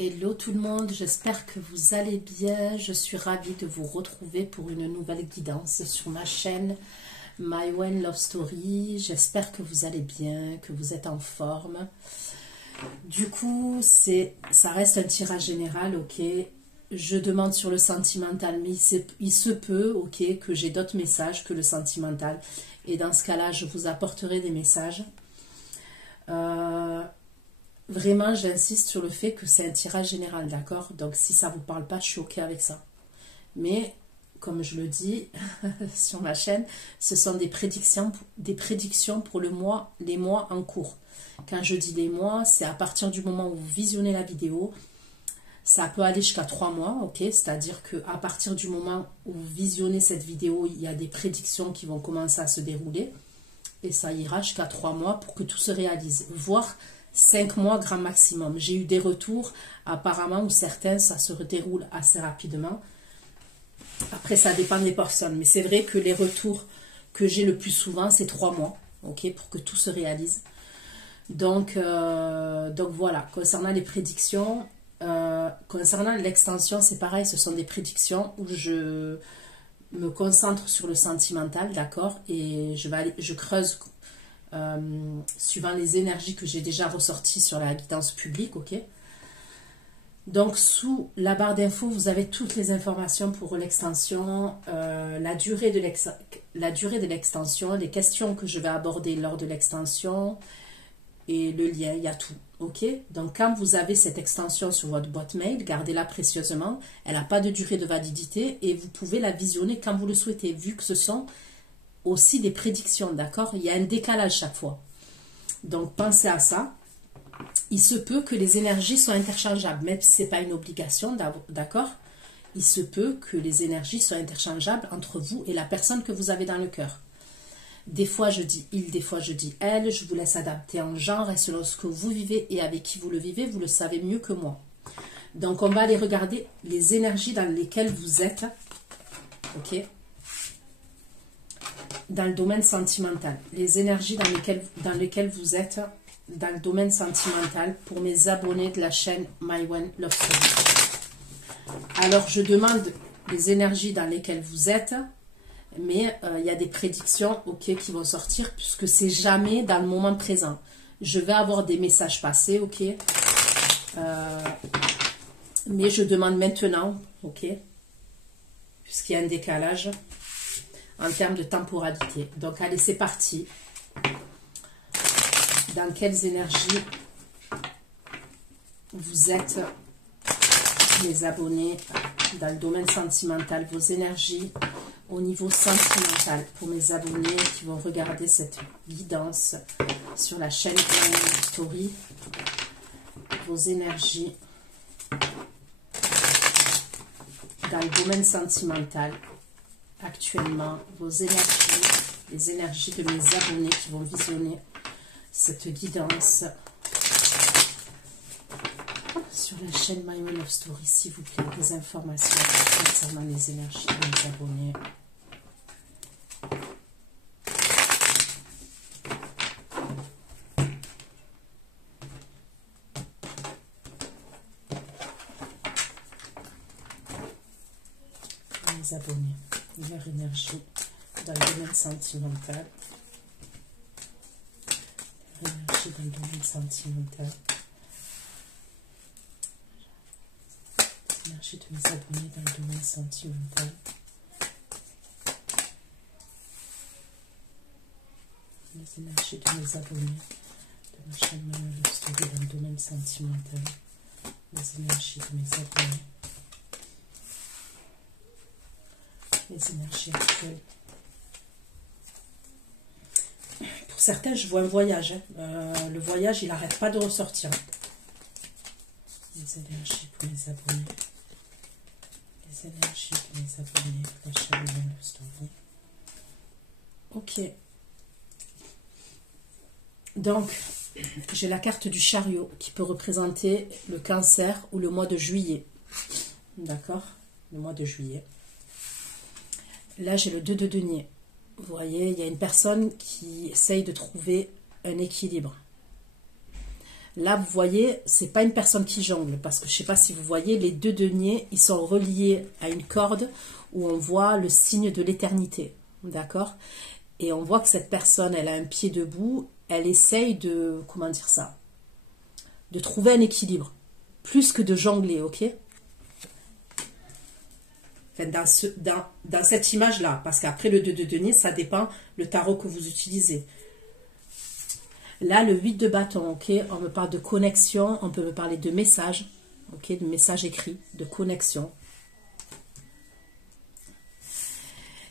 Hello tout le monde, j'espère que vous allez bien. Je suis ravie de vous retrouver pour une nouvelle guidance sur ma chaîne My One Love Story. J'espère que vous allez bien, que vous êtes en forme. Du coup, ça reste un tirage général, ok. Je demande sur le sentimental, mais il se peut, ok, que j'ai d'autres messages que le sentimental. Et dans ce cas-là, je vous apporterai des messages. Vraiment, j'insiste sur le fait que c'est un tirage général, d'accord? Donc, si ça ne vous parle pas, je suis OK avec ça. Mais, comme je le dis sur ma chaîne, ce sont des prédictions pour les mois en cours. Quand je dis les mois, c'est à partir du moment où vous visionnez la vidéo. Ça peut aller jusqu'à 3 mois, ok? C'est-à-dire qu'à partir du moment où vous visionnez cette vidéo, il y a des prédictions qui vont commencer à se dérouler. Et ça ira jusqu'à 3 mois pour que tout se réalise. Voire 5 mois grand maximum. J'ai eu des retours apparemment où certains ça se déroule assez rapidement. Après ça dépend des personnes. Mais c'est vrai que les retours que j'ai le plus souvent c'est 3 mois. Ok, pour que tout se réalise. Donc voilà. Concernant les prédictions, concernant l'extension c'est pareil. Ce sont des prédictions où je me concentre sur le sentimental, d'accord, et je creuse suivant les énergies que j'ai déjà ressorties sur la guidance publique, ok. Donc sous la barre d'infos vous avez toutes les informations pour l'extension, la durée de l'extension, les questions que je vais aborder lors de l'extension et le lien, il y a tout. Ok, donc quand vous avez cette extension sur votre boîte mail, gardez-la précieusement. Elle n'a pas de durée de validité et vous pouvez la visionner quand vous le souhaitez, vu que ce sont aussi des prédictions, d'accord? Il y a un décalage chaque fois. Donc pensez à ça. Il se peut que les énergies soient interchangeables, même si ce n'est pas une obligation, d'accord? Il se peut que les énergies soient interchangeables entre vous et la personne que vous avez dans le cœur. Des fois, je dis il, des fois, je dis elle. Je vous laisse adapter en genre et selon ce que vous vivez et avec qui vous le vivez, vous le savez mieux que moi. Donc, on va aller regarder les énergies dans lesquelles vous êtes. Ok? Dans le domaine sentimental. Les énergies dans lesquelles vous êtes dans le domaine sentimental pour mes abonnés de la chaîne My One Love Story. Alors, je demande les énergies dans lesquelles vous êtes. Mais il y a des prédictions ok, qui vont sortir puisque c'est jamais dans le moment présent. Je vais avoir des messages passés, ok. Mais je demande maintenant, ok. Puisqu'il y a un décalage en termes de temporalité. Donc allez, c'est parti. Dans quelles énergies vous êtes, les abonnés, dans le domaine sentimental, vos énergies au niveau sentimental pour mes abonnés qui vont regarder cette guidance sur la chaîne Story. Vos énergies dans le domaine sentimental actuellement, vos énergies, les énergies de mes abonnés qui vont visionner cette guidance sur la chaîne My One Love Story, s'il vous plaît, des informations concernant les énergies de mes abonnés. Les abonnés, leur énergie dans le domaine sentimental. Leur énergie dans le domaine sentimental. L'énergie de mes abonnés dans le domaine sentimental. Les énergies de mes abonnés de ma chaîne My One Love Story dans le domaine sentimental. Les énergies de mes abonnés. Les énergies actuelles. Pour certains, je vois un voyage. Hein. Le voyage, il n'arrête pas de ressortir. Les énergies pour mes abonnés. Les énergies de mes abonnés pour la chaîne My One Love Story. Ok. Donc, j'ai la carte du chariot qui peut représenter le cancer ou le mois de juillet. D'accord? Le mois de juillet. Là, j'ai le 2 de denier. Vous voyez, il y a une personne qui essaye de trouver un équilibre. Là, vous voyez, c'est pas une personne qui jongle, parce que je sais pas si vous voyez, les deux deniers, ils sont reliés à une corde où on voit le signe de l'éternité, d'accord? Et on voit que cette personne, elle a un pied debout, elle essaye de, comment dire ça, de trouver un équilibre, plus que de jongler, ok? Enfin, dans cette image-là, parce qu'après le 2 de denier, ça dépend le tarot que vous utilisez. Là, le 8 de bâton, ok, on me parle de connexion, on peut me parler de message, ok, de message écrit, de connexion.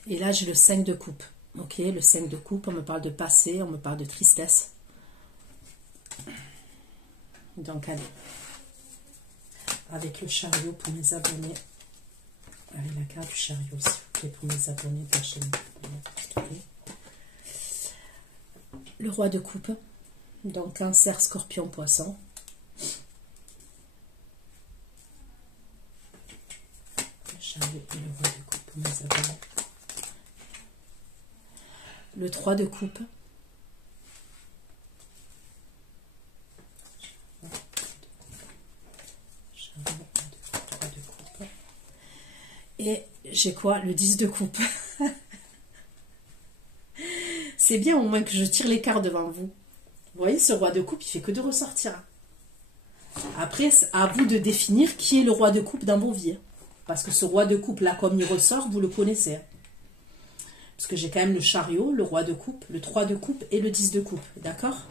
Et là, j'ai le 5 de coupe, ok, le 5 de coupe, on me parle de passé, on me parle de tristesse. Donc, allez, avec le chariot pour mes abonnés, avec la carte du chariot, s'il vous plaît, pour mes abonnés de la chaîne. Le roi de coupe. Donc, Cancer, Scorpion, Poisson. Le chariot et le roi de coupe pour mes abonnés. Le 3 de coupe. Et j'ai quoi? Le 10 de coupe. C'est bien au moins que je tire les cartes devant vous. Vous voyez, ce roi de coupe, il fait que de ressortir. Après, c'est à vous de définir qui est le roi de coupe dans vos vies. Parce que ce roi de coupe, là, comme il ressort, vous le connaissez. Parce que j'ai quand même le chariot, le roi de coupe, le 3 de coupe et le 10 de coupe. D'accord?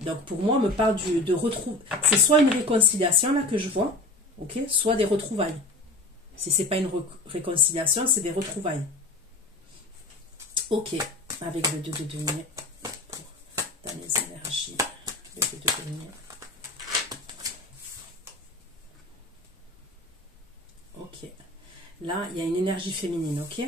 Donc, pour moi, on me parle de retrouver. C'est soit une réconciliation, là, que je vois, ok, soit des retrouvailles. Si ce n'est pas une réconciliation, c'est des retrouvailles. Ok, avec le 2 de denier. Dans les énergies, le 2 de denier. Ok. Là, il y a une énergie féminine, ok?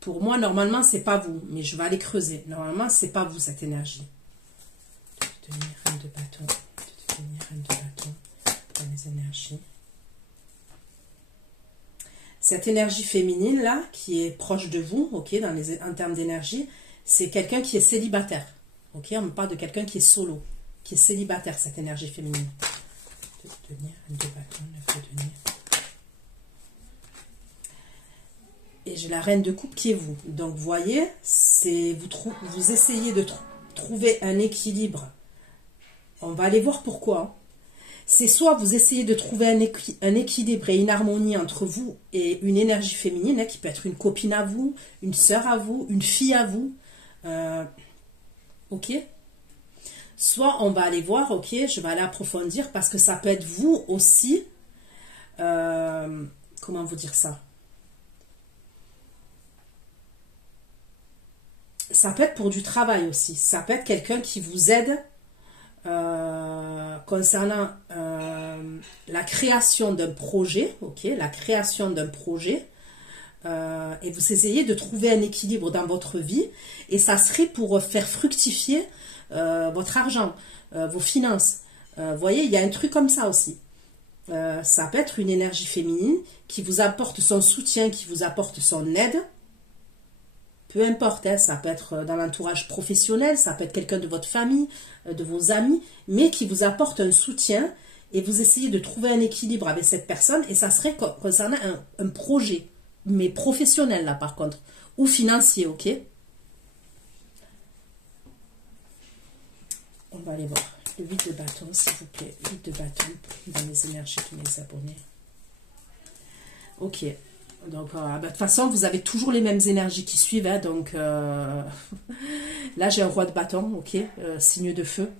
Pour moi, normalement, c'est pas vous, mais je vais aller creuser. Normalement, c'est pas vous, cette énergie. 2 de denier, reine de bâton. 2 de denier, reine de bâton. Dans les énergies. Cette énergie féminine là, qui est proche de vous, ok, en termes d'énergie, c'est quelqu'un qui est célibataire. Ok, on me parle de quelqu'un qui est solo, qui est célibataire, cette énergie féminine. 2 de denier, reine de bâton, 9 de denier. Et j'ai la reine de coupe qui est vous. Donc, vous voyez, vous essayez de trouver un équilibre. On va aller voir pourquoi. C'est soit vous essayez de trouver un équilibre et une harmonie entre vous et une énergie féminine, hein, qui peut être une copine à vous, une sœur à vous, une fille à vous. Ok. Soit on va aller voir, ok, je vais aller approfondir parce que ça peut être vous aussi. Comment vous dire ça? Ça peut être pour du travail aussi. Ça peut être quelqu'un qui vous aide concernant la création d'un projet, ok, la création d'un projet, et vous essayez de trouver un équilibre dans votre vie, et ça serait pour faire fructifier votre argent, vos finances. Vous voyez, il y a un truc comme ça aussi. Ça peut être une énergie féminine qui vous apporte son soutien, qui vous apporte son aide. Peu importe, hein, ça peut être dans l'entourage professionnel, ça peut être quelqu'un de votre famille, de vos amis, mais qui vous apporte un soutien et vous essayez de trouver un équilibre avec cette personne et ça serait concernant un projet, mais professionnel là par contre, ou financier, ok? On va aller voir le 8 de bâton, s'il vous plaît, 8 de bâton dans les énergies de mes abonnés. Ok. Donc, de toute façon, vous avez toujours les mêmes énergies qui suivent. Hein, donc, là, j'ai un roi de bâton, ok, signe de feu.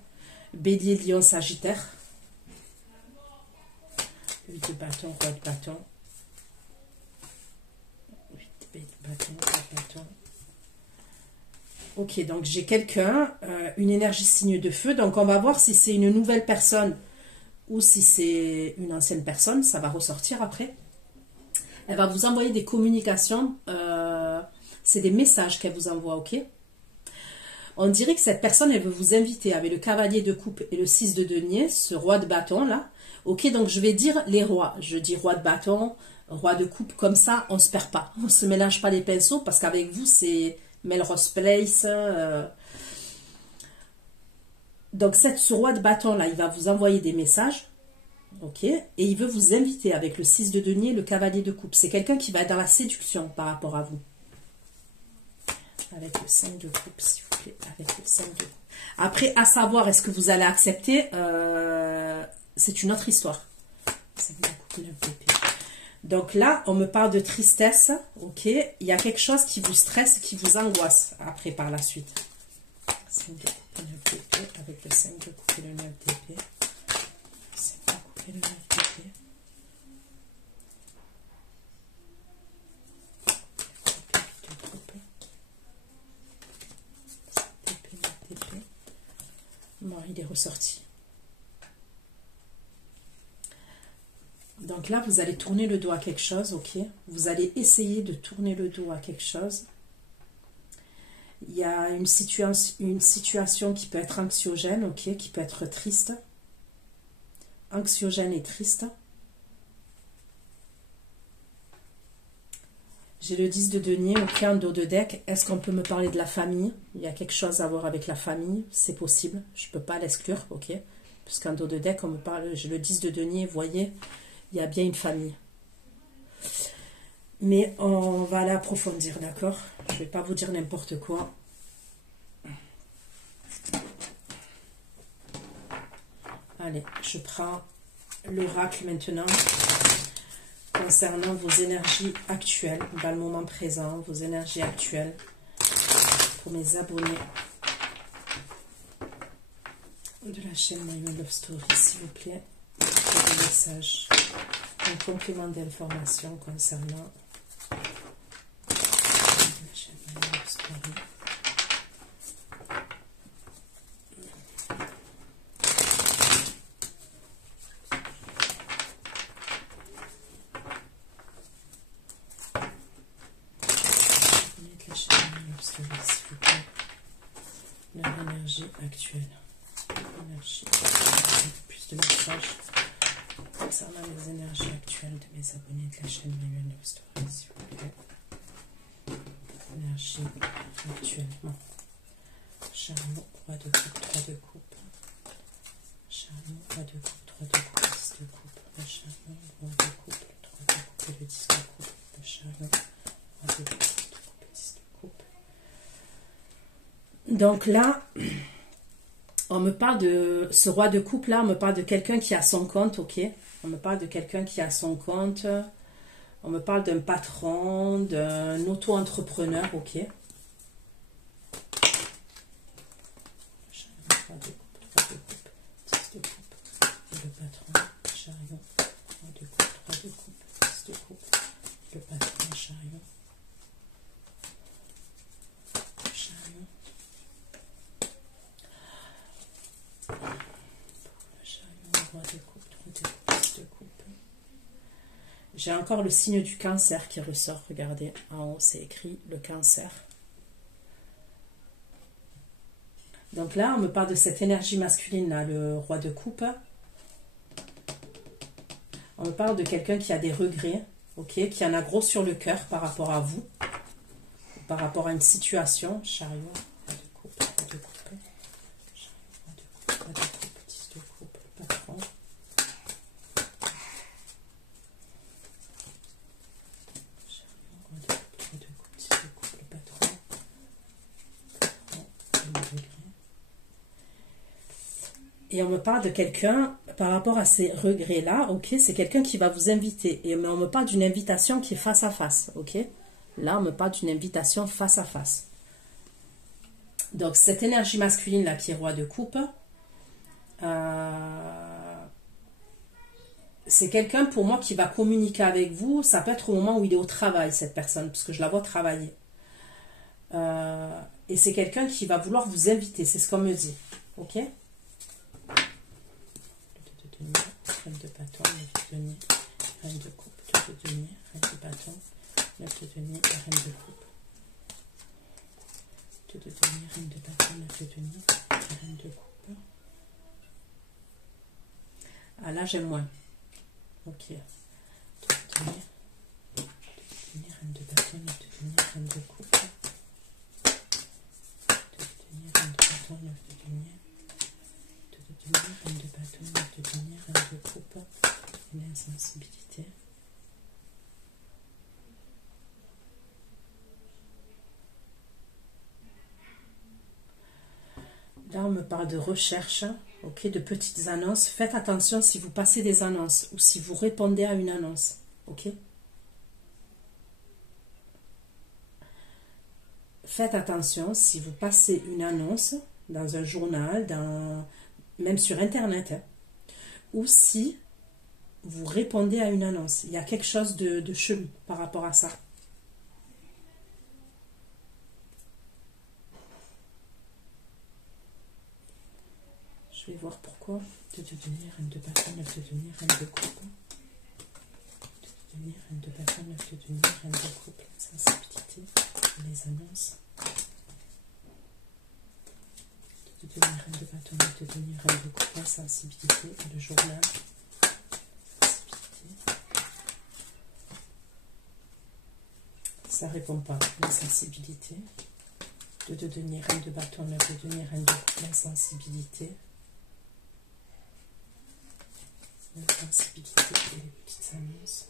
Bélier, lion, sagittaire. 8 de bâton, roi de bâton. 8 de bâton, roi de bâton. Ok, donc j'ai quelqu'un, une énergie signe de feu. Donc, on va voir si c'est une nouvelle personne ou si c'est une ancienne personne. Ça va ressortir après. Elle va vous envoyer des communications, c'est des messages qu'elle vous envoie, ok? On dirait que cette personne, elle veut vous inviter avec le cavalier de coupe et le 6 de denier, ce roi de bâton là. Ok, donc je vais dire les rois. Je dis roi de bâton, roi de coupe, comme ça, on ne se perd pas. On ne se mélange pas les pinceaux parce qu'avec vous, c'est Melrose Place. Donc, ce roi de bâton là, il va vous envoyer des messages. Ok, et il veut vous inviter avec le 6 de denier, le cavalier de coupe. C'est quelqu'un qui va être dans la séduction par rapport à vous. Avec le 5 de coupe, s'il vous plaît. Avec le 5 de coupe. Après, à savoir, est-ce que vous allez accepter, c'est une autre histoire. 5 de coupe, 9 d'épée. Donc là, on me parle de tristesse. Ok, il y a quelque chose qui vous stresse, qui vous angoisse après par la suite. 5 de coupe, 9 d'épée. Avec le 5 de coupe et le 9 d'épée. 5 de coupe et le 9 d'épée. Bon, il est ressorti. Donc là, vous allez tourner le dos à quelque chose, ok? Vous allez essayer de tourner le dos à quelque chose. Il y a une situation qui peut être anxiogène, ok? Qui peut être triste. Anxiogène et triste. J'ai le 10 de denier, ok, en dos de deck. Est-ce qu'on peut me parler de la famille? Il y a quelque chose à voir avec la famille, c'est possible. Je ne peux pas l'exclure, ok? Puisqu'en dos de deck, on me parle, j'ai le 10 de denier, vous voyez, il y a bien une famille. Mais on va l'approfondir, d'accord? Je ne vais pas vous dire n'importe quoi. Allez, je prends l'oracle maintenant. Concernant vos énergies actuelles, dans le moment présent, vos énergies actuelles, pour mes abonnés de la chaîne My One Love Story, s'il vous plaît, des messages, un complément d'information concernant la chaîne My One Love Story. Leur énergie actuelle. Énergie. Plus de messages concernant les énergies actuelles de mes abonnés de la chaîne My One Love Story, s'il vous plaît. Énergie actuelle. Bon. Chariot, roi de coupe, 3 de coupe. Chariot, roi de coupe, 3 de coupe, 10 de coupe. Le chariot, roi de coupe, 3 de coupe et le 10 de coupe. Le chariot, roi de coupe, 3 de coupe, 10 de coupe. Donc là, on me parle de ce roi de coupe là, on me parle de quelqu'un qui a son compte, ok? On me parle de quelqu'un qui a son compte, on me parle d'un patron, d'un auto-entrepreneur, ok? Roi de coupe, 3 de coupe, 10 de coupe, et le patron, chariot, roi de coupe, 3 de coupe, 10 de coupe, le patron, chariot. J'ai encore le signe du cancer qui ressort. Regardez, en haut, c'est écrit le cancer. Donc là, on me parle de cette énergie masculine, là, le roi de coupe. On me parle de quelqu'un qui a des regrets, ok, qui en a gros sur le cœur par rapport à vous, par rapport à une situation. Chariot, roi de coupe, roi de coupe. Chariot, roi de coupe, roi de coupe, 10 de coupe, le patron. Et on me parle de quelqu'un, par rapport à ces regrets-là, ok, c'est quelqu'un qui va vous inviter. Et on me parle d'une invitation qui est face à face, ok. Là, on me parle d'une invitation face à face. Donc, cette énergie masculine-là qui est roi de coupe, c'est quelqu'un pour moi qui va communiquer avec vous. Ça peut être au moment où il est au travail, cette personne, parce que je la vois travailler. Et c'est quelqu'un qui va vouloir vous inviter, c'est ce qu'on me dit, ok. Reine de bâton, 9 de denier, reine de coupe, 2 de denier, reine de bâton, 9 de denier, reine de coupe. 2 de denier, reine de bâton, 9 de denier, reine de coupe. Ah là, j'aime moins. Ok. 2 de denier, reine de bâton, 9 de denier, reine de coupe. coupe. L'insensibilité. Là, on me parle de recherche, ok, de petites annonces. Faites attention si vous passez des annonces ou si vous répondez à une annonce, ok. Faites attention si vous passez une annonce dans un journal, même sur Internet, hein, ou si vous répondez à une annonce. Il y a quelque chose de chelou par rapport à ça. Je vais voir pourquoi. De devenir reine de bâton, neuf de devenir reine de coupe. De devenir reine de bâton, neuf de devenir reine de coupe. Sensibilité, les annonces. De devenir reine de bâton, neuf de devenir reine de coupe. La sensibilité, le journal. Sensibilité. Ça répond pas. L'insensibilité. De devenir reine de bâton, neuf de devenir reine de coupe. L'insensibilité. L'insensibilité et les petites annonces.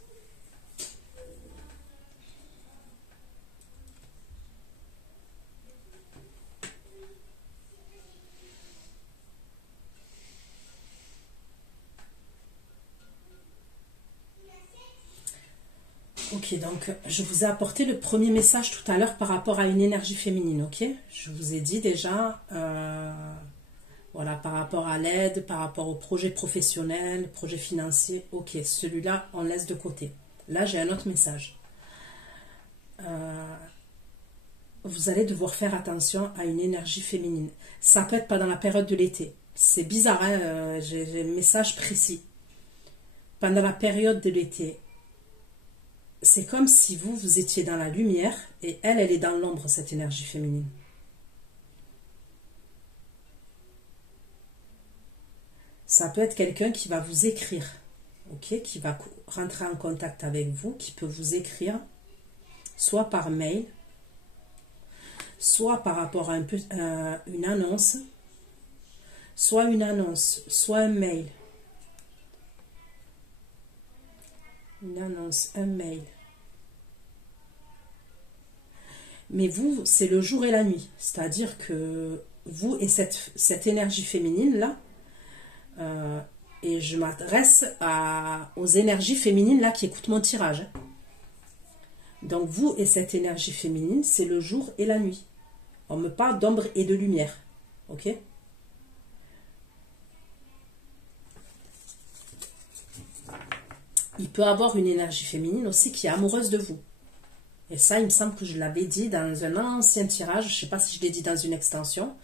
Ok, donc je vous ai apporté le premier message tout à l'heure par rapport à une énergie féminine, ok. Je vous ai dit déjà, voilà, par rapport à l'aide, par rapport au projet professionnel, projet financier, ok, celui-là, on laisse de côté. Là, j'ai un autre message. Vous allez devoir faire attention à une énergie féminine. Ça peut être pendant la période de l'été. C'est bizarre, hein, j'ai un message précis. Pendant la période de l'été, c'est comme si vous étiez dans la lumière et elle est dans l'ombre, cette énergie féminine. Ça peut être quelqu'un qui va vous écrire, ok, qui va rentrer en contact avec vous, qui peut vous écrire, soit par mail, soit par rapport à une annonce, soit une annonce, soit un mail. Une annonce, un mail. Mais vous, c'est le jour et la nuit. C'est-à-dire que vous et cette énergie féminine-là, et je m'adresse aux énergies féminines là qui écoutent mon tirage. Donc vous et cette énergie féminine, c'est le jour et la nuit. On me parle d'ombre et de lumière. Ok ? Il peut avoir une énergie féminine aussi qui est amoureuse de vous. Et ça, il me semble que je l'avais dit dans un ancien tirage, je ne sais pas si je l'ai dit dans une extension,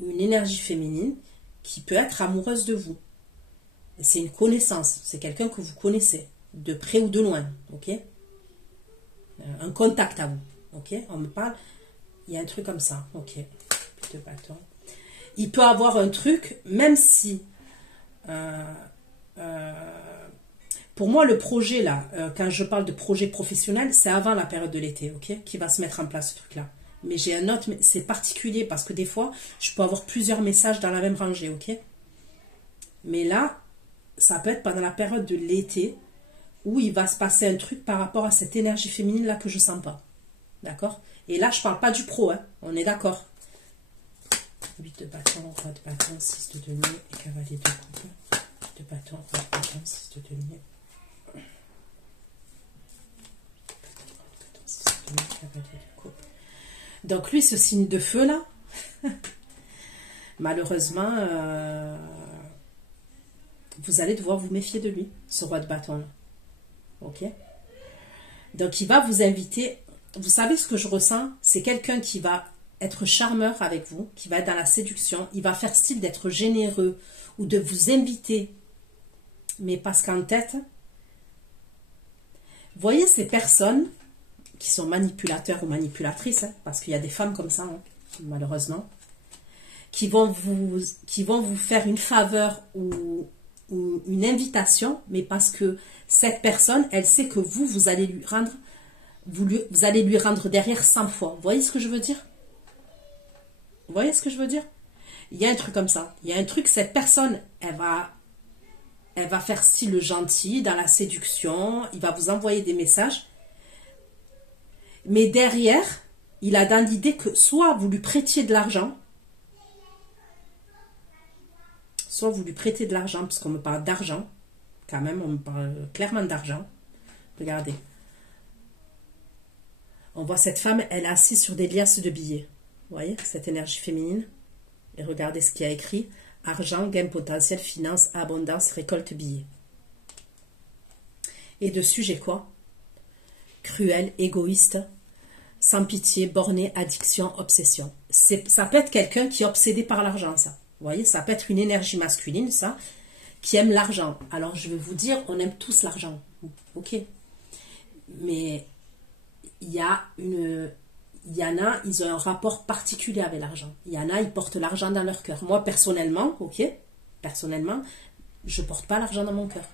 une énergie féminine qui peut être amoureuse de vous. Et c'est une connaissance, c'est quelqu'un que vous connaissez, de près ou de loin, ok? Un contact à vous, ok? On me parle, il y a un truc comme ça, ok? De bâton. Il peut avoir un truc, même si... pour moi, le projet, là, quand je parle de projet professionnel, c'est avant la période de l'été, ok? Qui va se mettre en place, ce truc-là. Mais j'ai un autre, c'est particulier, parce que des fois, je peux avoir plusieurs messages dans la même rangée, ok? Mais là, ça peut être pendant la période de l'été, où il va se passer un truc par rapport à cette énergie féminine-là que je ne sens pas. D'accord? Et là, je ne parle pas du pro, hein? On est d'accord? 8 de bâton, roi de bâton, 6 de denier et cavalier de coupe. De bâton, roi de bâton, 6 de denier. Donc lui, ce signe de feu là, malheureusement, vous allez devoir vous méfier de lui, ce roi de bâton là. Ok? Donc il va vous inviter, vous savez ce que je ressens, c'est quelqu'un qui va être charmeur avec vous, qui va être dans la séduction, il va faire style d'être généreux ou de vous inviter, mais parce qu'en tête, voyez ces personnes qui sont manipulateurs ou manipulatrices, hein, parce qu'il y a des femmes comme ça, hein, malheureusement, qui vont vous faire une faveur ou une invitation, mais parce que cette personne, elle sait que vous allez lui rendre, vous allez lui rendre derrière 100 fois. Vous voyez ce que je veux dire? Vous voyez ce que je veux dire? Il y a un truc comme ça. Il y a un truc, cette personne, elle va elle va faire style le gentil, dans la séduction, il va vous envoyer des messages. Mais derrière, il a dans l'idée que soit vous lui prêtiez de l'argent, soit vous lui prêtez de l'argent, parce qu'on me parle d'argent, quand même, on me parle clairement d'argent. Regardez. On voit cette femme, elle est assise sur des liasses de billets. Vous voyez, cette énergie féminine. Et regardez ce qu'il y a écrit. Argent, gain potentiel, finance, abondance, récolte, billets. Et dessus, j'ai quoi? Cruel, égoïste, sans pitié, borné, addiction, obsession. Ça peut être quelqu'un qui est obsédé par l'argent, ça. Vous voyez, ça peut être une énergie masculine, ça, qui aime l'argent. Alors, je vais vous dire, on aime tous l'argent. Ok. Mais il y en a, ils ont un rapport particulier avec l'argent. Il y en a, ils portent l'argent dans leur cœur. Moi, personnellement, ok, personnellement, je porte pas l'argent dans mon cœur.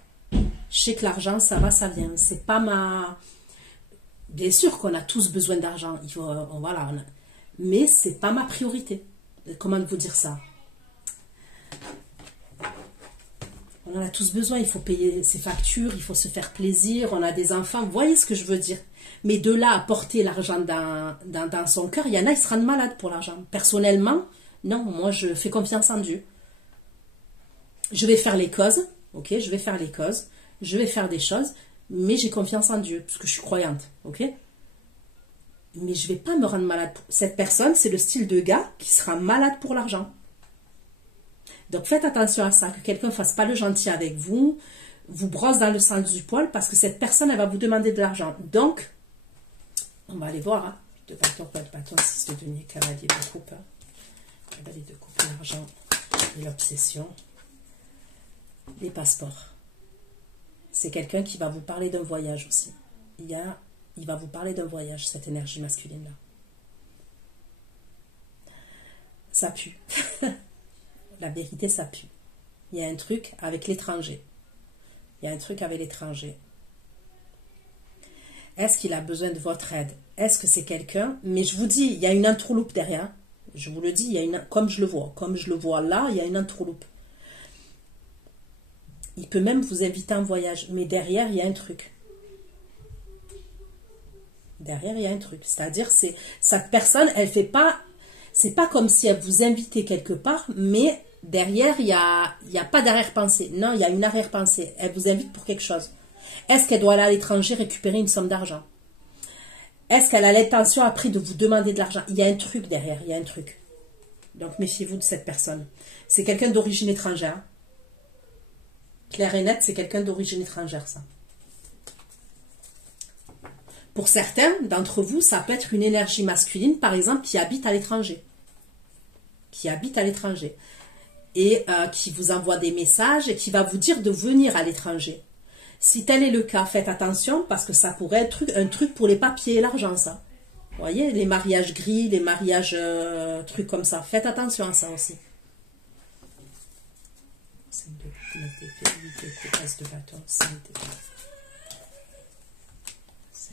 Je sais que l'argent, ça va, ça vient. C'est pas ma... Bien sûr qu'on a tous besoin d'argent. Il faut, voilà, mais c'est pas ma priorité. Comment vous dire ça? On en a tous besoin. Il faut payer ses factures, il faut se faire plaisir. On a des enfants. Vous voyez ce que je veux dire? Mais de là à porter l'argent dans son cœur, il y en a, ils se rendent malades pour l'argent. Personnellement, non, moi je fais confiance en Dieu. Je vais faire les causes, ok, je vais faire les causes, je vais faire des choses, mais j'ai confiance en Dieu, parce que je suis croyante, ok. Mais je ne vais pas me rendre malade. Cette personne, c'est le style de gars qui sera malade pour l'argent. Donc faites attention à ça, que quelqu'un ne fasse pas le gentil avec vous, vous brosse dans le sens du poil, parce que cette personne, elle va vous demander de l'argent. Donc, on va aller voir, hein. De bâton, pas de bâton, 6 de denier, cavalier de coupe. Hein. Cavalier de coupe, l'argent et l'obsession. Les passeports. C'est quelqu'un qui va vous parler d'un voyage aussi. Il va vous parler d'un voyage, cette énergie masculine-là. Ça pue. La vérité, ça pue. Il y a un truc avec l'étranger. Il y a un truc avec l'étranger. Est-ce qu'il a besoin de votre aide? Est-ce que c'est quelqu'un? Mais je vous dis, il y a une entourloupe derrière. Je vous le dis, il y a une, comme je le vois là, il y a une entourloupe. Il peut même vous inviter en voyage, mais derrière, il y a un truc. Derrière, il y a un truc. C'est-à-dire, cette personne, elle fait pas... C'est pas comme si elle vous invitait quelque part, mais derrière, il y a pas d'arrière-pensée. Non, il y a une arrière-pensée. Elle vous invite pour quelque chose. Est-ce qu'elle doit aller à l'étranger récupérer une somme d'argent? Est-ce qu'elle a l'intention après de vous demander de l'argent? Il y a un truc derrière, il y a un truc. Donc, méfiez-vous de cette personne. C'est quelqu'un d'origine étrangère. Clair et net, c'est quelqu'un d'origine étrangère, ça. Pour certains d'entre vous, ça peut être une énergie masculine, par exemple, qui habite à l'étranger. Qui habite à l'étranger. Et qui vous envoie des messages et qui va vous dire de venir à l'étranger. Si tel est le cas, faites attention parce que ça pourrait être un truc pour les papiers et l'argent, ça. Vous voyez, les mariages gris, les mariages trucs comme ça. Faites attention à ça aussi. 5 de coupe, 9 d'épée, 8 de coupe, as de bâton, 5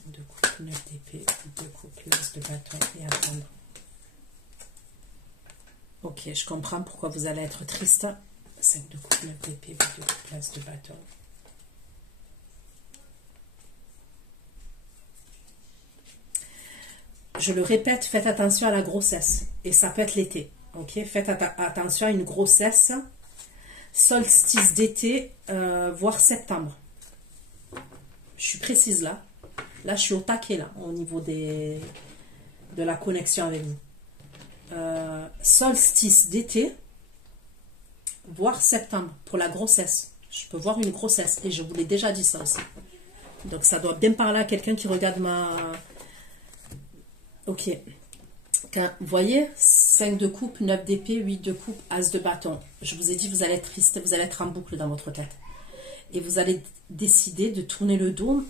de coupe, 9 d'épée, 8 de coupe, as de bâton et attendre. Ok, je comprends pourquoi vous allez être triste. 5 de coupe, 9 d'épée, 8 de coupe, as de bâton. Je le répète, faites attention à la grossesse. Et ça peut être l'été. Ok, faites attention à une grossesse. Solstice d'été, voire septembre. Je suis précise là. Là, je suis au taquet là, au niveau de la connexion avec vous. Solstice d'été, voire septembre, pour la grossesse. Je peux voir une grossesse. Et je vous l'ai déjà dit ça aussi. Donc, ça doit bien parler à quelqu'un qui regarde ma... Ok. Quand, vous voyez, 5 de coupe, 9 d'épée, 8 de coupe, as de bâton. Je vous ai dit, vous allez être triste, vous allez être en boucle dans votre tête. Et vous allez décider de tourner le dos.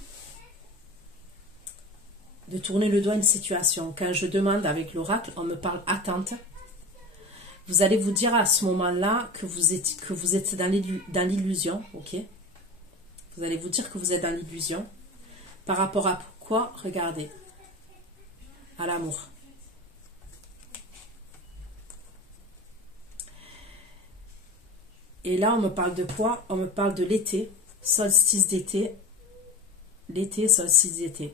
De tourner le dos à une situation. Quand je demande avec l'oracle, on me parle attente. Vous allez vous dire à ce moment-là que vous êtes dans l'illusion. Ok. Vous allez vous dire que vous êtes dans l'illusion. Par rapport à quoi? Regardez. À l'amour. Et là, on me parle de quoi? On me parle de l'été, solstice d'été. L'été, solstice d'été.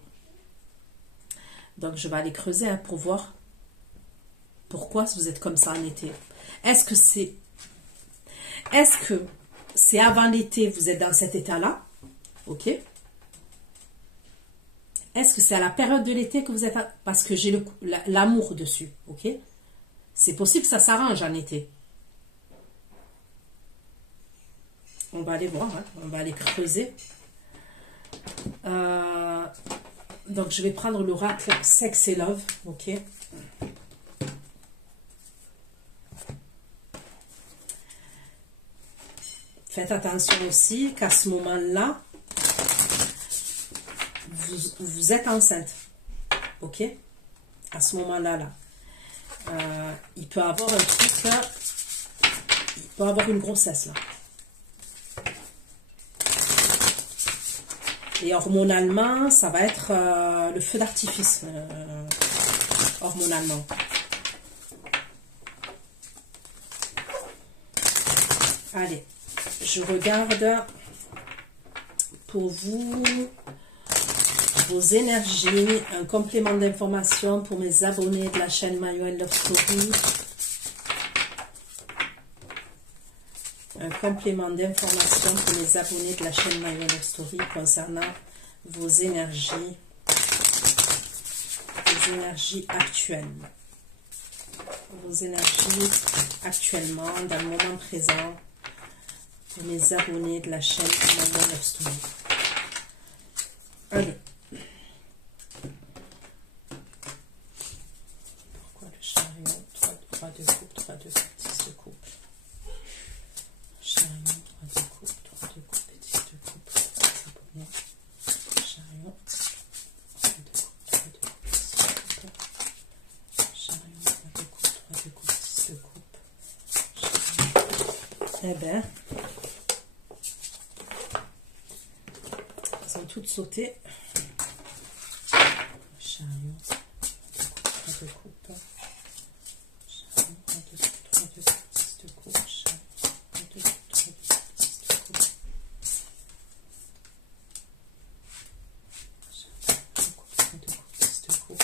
Donc, je vais aller creuser hein, pour voir pourquoi vous êtes comme ça en été. Est-ce que c'est avant l'été, vous êtes dans cet état-là? Ok. Est-ce que c'est à la période de l'été que vous êtes... Parce que j'ai l'amour dessus, ok? C'est possible que ça s'arrange en été. On va aller voir, hein, on va aller creuser. Donc, je vais prendre l'oracle Sex et Love, ok? Faites attention aussi qu'à ce moment-là, vous êtes enceinte, ok? À ce moment-là, il peut avoir un truc, là, il peut avoir une grossesse, là. Et hormonalement, ça va être le feu d'artifice, hormonalement. Allez, je regarde pour vous vos énergies, un complément d'information pour mes abonnés de la chaîne Mayo and Love Story. Un complément d'information pour les abonnés de la chaîne Mayo and Love Story concernant vos énergies actuelles. Vos énergies actuellement, dans le moment présent, pour les abonnés de la chaîne Mayo and Love Story. Allez. Pourquoi le chariot? 3 de coupe, 3 de coupe, 10 de coupe. Chariot, 3 de coupe, 3 de coupe et 10 de coupe. Abonné. Chariot, 3 de coupe, 3 de coupe, 10 de coupe. Chariot, 3 de coupe, 3 de coupe, 10 de coupe. Chariot. Eh ben, elles ont toutes sauté. Chariot, 3 de coupe. Chariot, 3 de coupe, 3 de coupe, 10 de coupe. Chariot, 3 de coupe, 3 de coupe, 10 de coupe.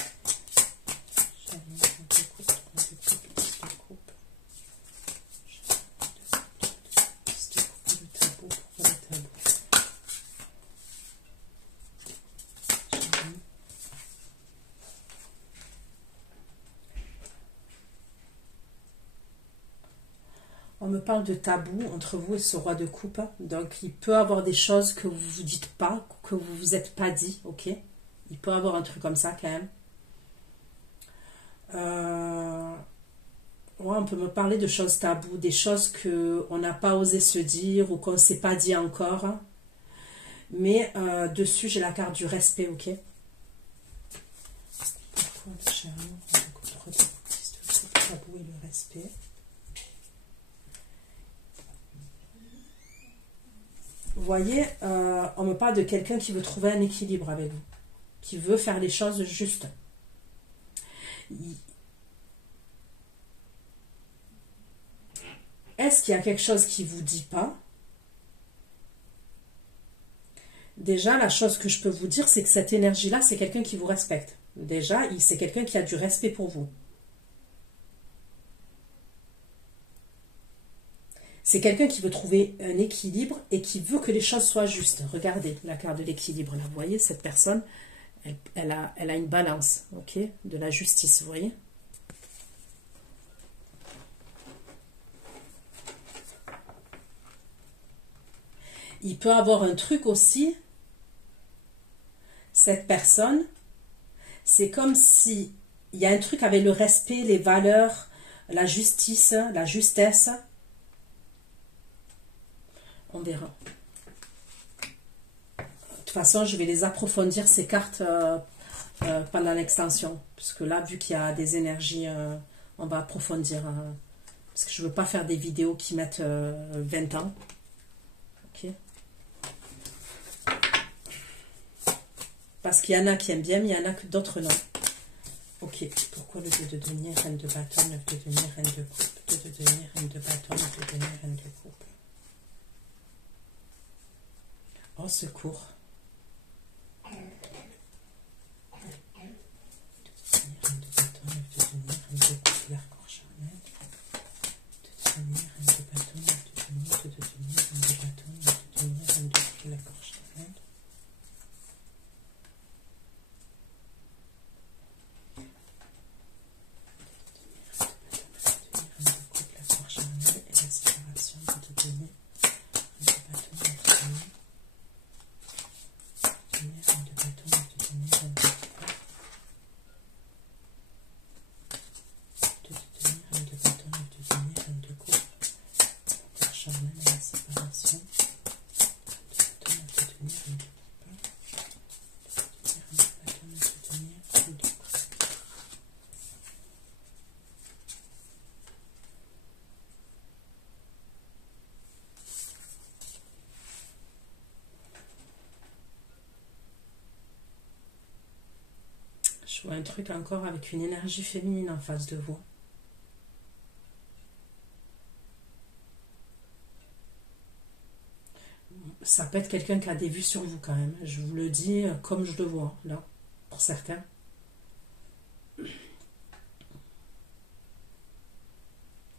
On me parle de tabou entre vous et ce roi de coupe. Donc, il peut avoir des choses que vous ne vous dites pas, que vous ne vous êtes pas dit, ok? Il peut avoir un truc comme ça quand même. Ouais, on peut me parler de choses tabous, des choses qu'on n'a pas osé se dire ou qu'on ne s'est pas dit encore. Mais dessus, j'ai la carte du respect, ok? Pourquoi le chariot, le tabou et le respect? Vous voyez, on me parle de quelqu'un qui veut trouver un équilibre avec vous, qui veut faire les choses justes. Est-ce qu'il y a quelque chose qui ne vous dit pas? Déjà, la chose que je peux vous dire, c'est que cette énergie-là, c'est quelqu'un qui vous respecte. Déjà, c'est quelqu'un qui a du respect pour vous. C'est quelqu'un qui veut trouver un équilibre et qui veut que les choses soient justes. Regardez la carte de l'équilibre là. Vous voyez, cette personne, elle a une balance, ok, de la justice, vous voyez. Il peut avoir un truc aussi, cette personne, c'est comme si il y a un truc avec le respect, les valeurs, la justice, la justesse. On verra. De toute façon, je vais les approfondir, ces cartes, pendant l'extension. Parce que là, vu qu'il y a des énergies, on va approfondir. Parce que je ne veux pas faire des vidéos qui mettent 20 ans. Ok. Parce qu'il y en a qui aiment bien, mais il y en a que d'autres non. Ok. Pourquoi le 2 de denier, reine de bâton, 9 de denier, reine de coupe, 2 de denier, reine de bâton, 9 de denier, reine de coupe. au secours. Je vois un truc encore avec une énergie féminine en face de vous. Ça peut être quelqu'un qui a des vues sur vous quand même. Je vous le dis comme je le vois, là, pour certains.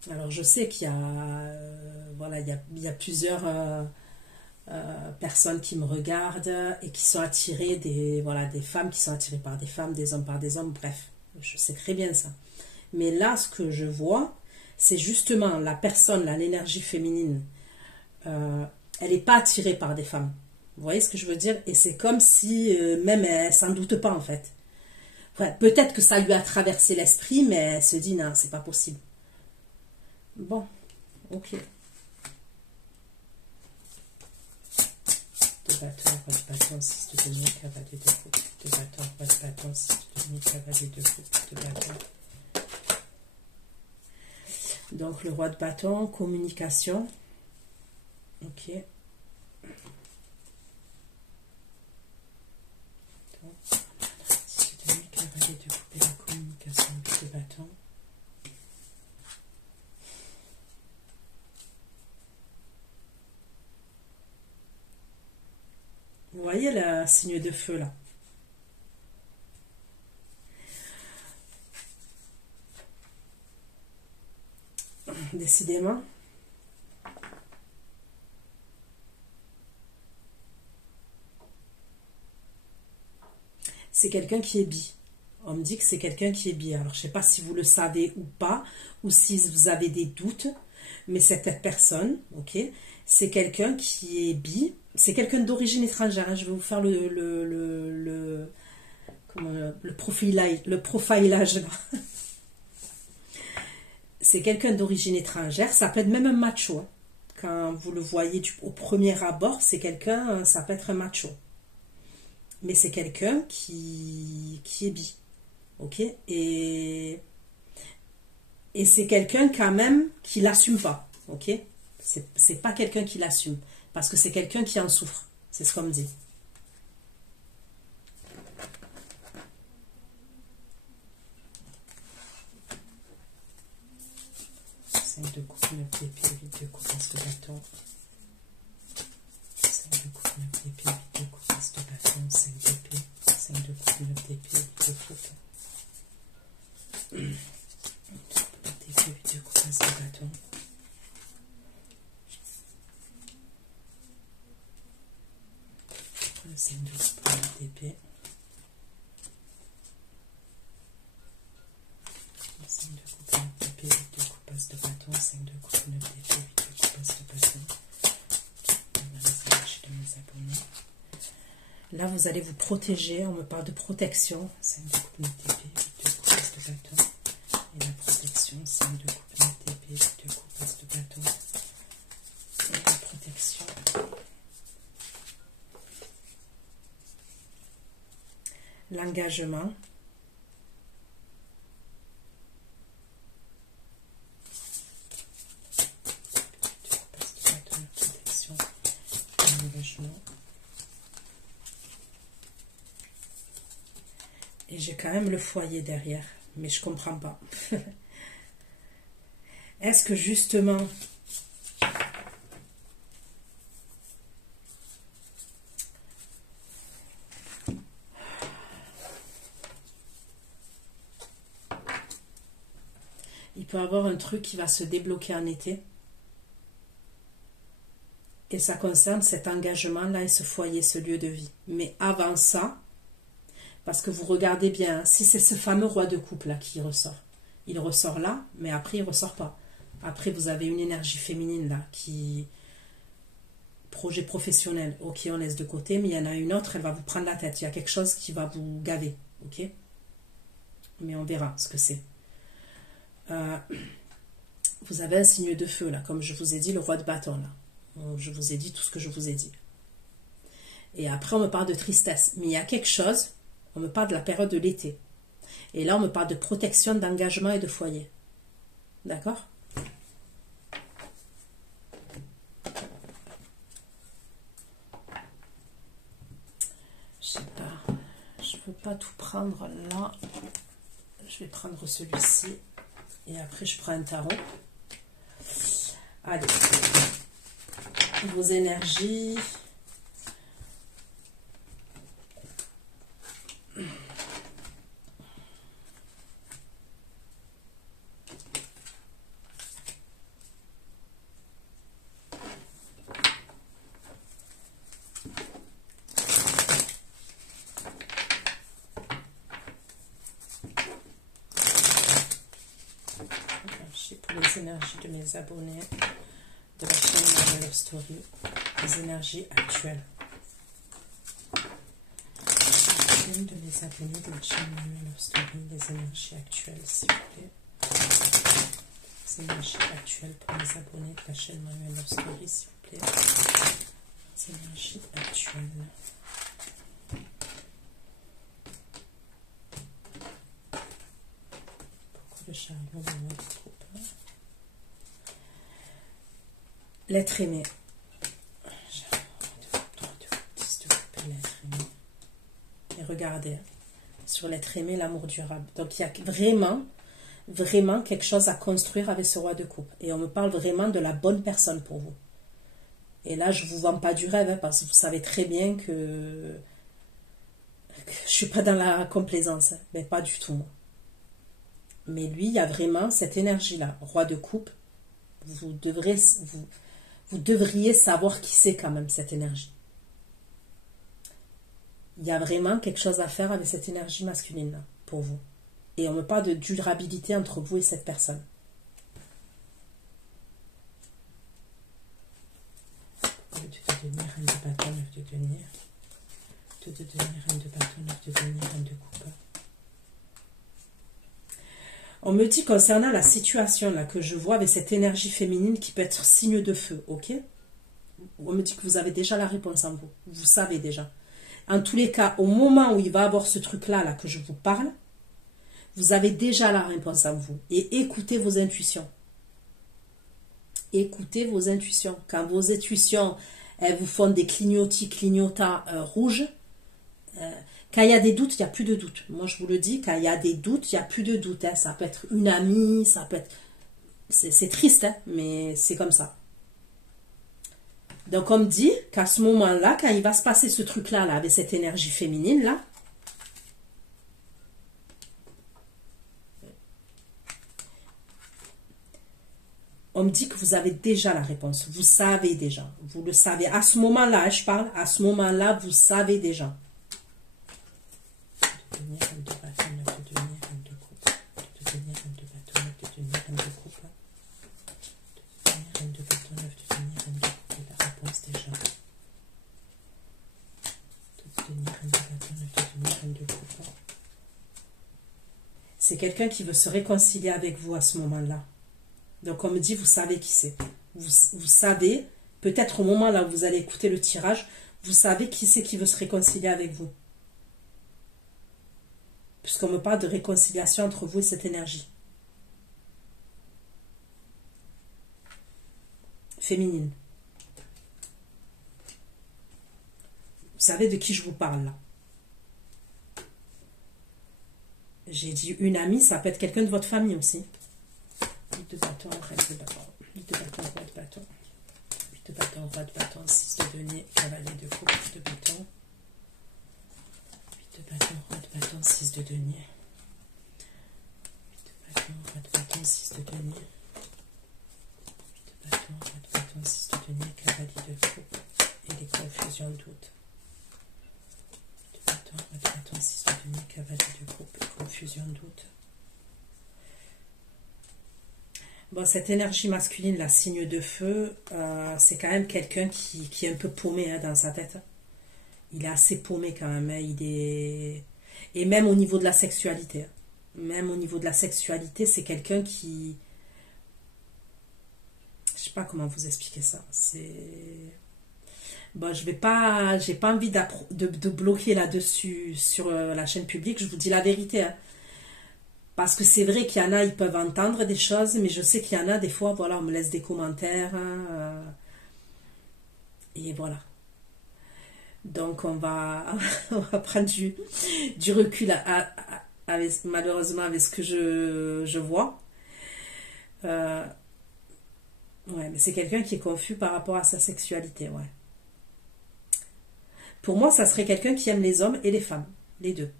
Alors je sais qu'il y a, voilà, il y a plusieurs personnes qui me regardent et qui sont attirées des femmes qui sont attirées par des femmes, des hommes par des hommes, bref, je sais très bien ça. Mais là, ce que je vois, c'est justement la personne, là, l'énergie féminine, elle n'est pas attirée par des femmes. Vous voyez ce que je veux dire? Et c'est comme si même elle s'en doute pas en fait. Ouais, peut-être que ça lui a traversé l'esprit, mais elle se dit non, c'est pas possible. Bon, ok. De bâton, roi de bâton, 6 de denier, cavalier de coupe. De bâton, roi de bâton, 6 de denier, cavalier de coupe. De bâton. Donc le roi de bâton, communication. Ok. Donc, 6 de denier, cavalier de coupe et la communication de bâton. Vous voyez le signe de feu là? Décidément. C'est quelqu'un qui est bi. On me dit que c'est quelqu'un qui est bi. Alors, je ne sais pas si vous le savez ou pas, ou si vous avez des doutes, mais cette personne, ok, c'est quelqu'un qui est bi. C'est quelqu'un d'origine étrangère. Je vais vous faire le profilage. C'est quelqu'un d'origine étrangère. Ça peut être même un macho. Quand vous le voyez au premier abord, c'est quelqu'un, ça peut être un macho. Mais c'est quelqu'un qui est bi. Ok? Et c'est quelqu'un quand même qui l'assume pas. Ok? C'est pas quelqu'un qui l'assume. Parce que c'est quelqu'un qui en souffre. C'est ce qu'on me dit. De coupe, 9 d'épée, 8 de coupe, as de bâton. 5 de coupe, 9 d'épée, 8 de coupe, as de bâton, 5 d'épée, 5 de coupe, 9 d'épée, 8 de coupe. 9 d'épée, 8 de coupe, as de bâton. 5 de coupe, 9 d'épée. 5 de coupe, 9 d'épée, 8 de coupe, as de bâton, 5 de coupe, 9 d'épée, 8 de coupe, as de bâton. De mes abonnés. Là, vous allez vous protéger. On me parle de protection. 5 de coupe, 9 d'épée, 8 de coupe, as de bâton. Et la protection, 5 de coupe, 9 d'épée, 8 de coupe, as de bâton. Et la protection. L'engagement. Et j'ai quand même le foyer derrière, mais je comprends pas. Est-ce que justement, peut y avoir un truc qui va se débloquer en été. Et ça concerne cet engagement-là et ce foyer, ce lieu de vie. Mais avant ça, parce que vous regardez bien, si c'est ce fameux roi de coupe là qui ressort, il ressort là, mais après il ressort pas. Après vous avez une énergie féminine là qui... Projet professionnel, ok, on laisse de côté, mais il y en a une autre, elle va vous prendre la tête. Il y a quelque chose qui va vous gaver, ok? Mais on verra ce que c'est. Vous avez un signe de feu là, comme je vous ai dit, le roi de bâton là. Je vous ai dit tout ce que je vous ai dit. Et après, on me parle de tristesse. Mais il y a quelque chose, on me parle de la période de l'été. Et là, on me parle de protection, d'engagement et de foyer. D'accord? Je sais pas. Je ne peux pas tout prendre là. Je vais prendre celui-ci. Et après, je prends un tarot. Allez. Vos énergies. Pour les énergies de mes abonnés de la chaîne My Love Story, les énergies actuelles. De mes abonnés de la chaîne My Love Story, les énergies actuelles, s'il vous plaît. Les énergies actuelles pour les abonnés de la chaîne My Love Story, s'il vous plaît. Les énergies actuelles. Pourquoi le chariot de notre troupe? L'être aimé. L'être aimé. Et regardez, sur l'être aimé, l'amour durable. Donc il y a vraiment, vraiment quelque chose à construire avec ce roi de coupe. Et on me parle vraiment de la bonne personne pour vous. Et là, je ne vous vends pas du rêve, hein, parce que vous savez très bien que je ne suis pas dans la complaisance. Hein, mais pas du tout, moi. Mais lui, il y a vraiment cette énergie-là. Roi de coupe, vous devriez savoir qui c'est quand même, cette énergie. Il y a vraiment quelque chose à faire avec cette énergie masculine là, pour vous. Et on me parle de durabilité entre vous et cette personne. De devenir reine de bâton, neuf de denier. De devenir reine de bâton, neuf de denier, reine de coupe. On me dit concernant la situation là que je vois avec cette énergie féminine qui peut être signe de feu, ok? On me dit que vous avez déjà la réponse en vous. Vous savez déjà. En tous les cas, au moment où il va avoir ce truc-là là, que je vous parle, vous avez déjà la réponse en vous. Et écoutez vos intuitions. Écoutez vos intuitions. Quand vos intuitions, elles vous font des clignotas rouges, quand il y a des doutes, il n'y a plus de doutes. Moi, je vous le dis, quand il y a des doutes, il n'y a plus de doutes. Hein. Ça peut être une amie, ça peut être... C'est triste, hein, mais c'est comme ça. Donc, on me dit qu'à ce moment-là, quand il va se passer ce truc-là, là, avec cette énergie féminine, là, on me dit que vous avez déjà la réponse. Vous savez déjà. Vous le savez. À ce moment-là, je parle, à ce moment-là, vous savez déjà. Devenir reine de bâton, neuf de devenir reine de coupe. Devenir reine de bâton, neuf de devenir reine de coupe. Devenir reine de bâton, neuf de devenir reine de coupe. La réponse déjà. Devenir reine de bâton, neuf de devenir reine de coupe. C'est quelqu'un qui veut se réconcilier avec vous à ce moment-là. Donc on me dit, vous savez qui c'est. Vous savez, peut-être au moment là où vous allez écouter le tirage, vous savez qui c'est qui veut se réconcilier avec vous. Puisqu'on me parle de réconciliation entre vous et cette énergie. Féminine. Vous savez de qui je vous parle là. J'ai dit une amie, ça peut être quelqu'un de votre famille aussi. 8 de bâton, reine de bâton. 8 de bâton, roi de bâton. 8 de bâton, roi de bâton. 6 de denier, cavalier de coupe, 8 de bâton. 8 de bâton, roi de bâton, 6 de denier. 8 de bâton, roi de bâton, bâton, 6 de denier. 8 de bâton, 4 de bâton, 6 de denier, cavalier de coupe et les confusions de doute. 8 de bâton, 4 de bâton, 6 de denier, cavalier de coupe et confusion de doute. Bon, cette énergie masculine, la signe de feu, c'est quand même quelqu'un qui est un peu paumé hein, dans sa tête. Il est assez paumé quand même. Hein, il est... Et même au niveau de la sexualité. Même au niveau de la sexualité, c'est quelqu'un qui... Je sais pas comment vous expliquer ça. C'est... Bon, j'ai pas envie de bloquer là-dessus sur la chaîne publique. Je vous dis la vérité. Hein. Parce que c'est vrai qu'il y en a, ils peuvent entendre des choses, mais je sais qu'il y en a, des fois, voilà, on me laisse des commentaires. Et voilà. Donc, on va prendre du recul malheureusement avec ce que je vois. Ouais, mais c'est quelqu'un qui est confus par rapport à sa sexualité, ouais. Pour moi, ça serait quelqu'un qui aime les hommes et les femmes. Les deux.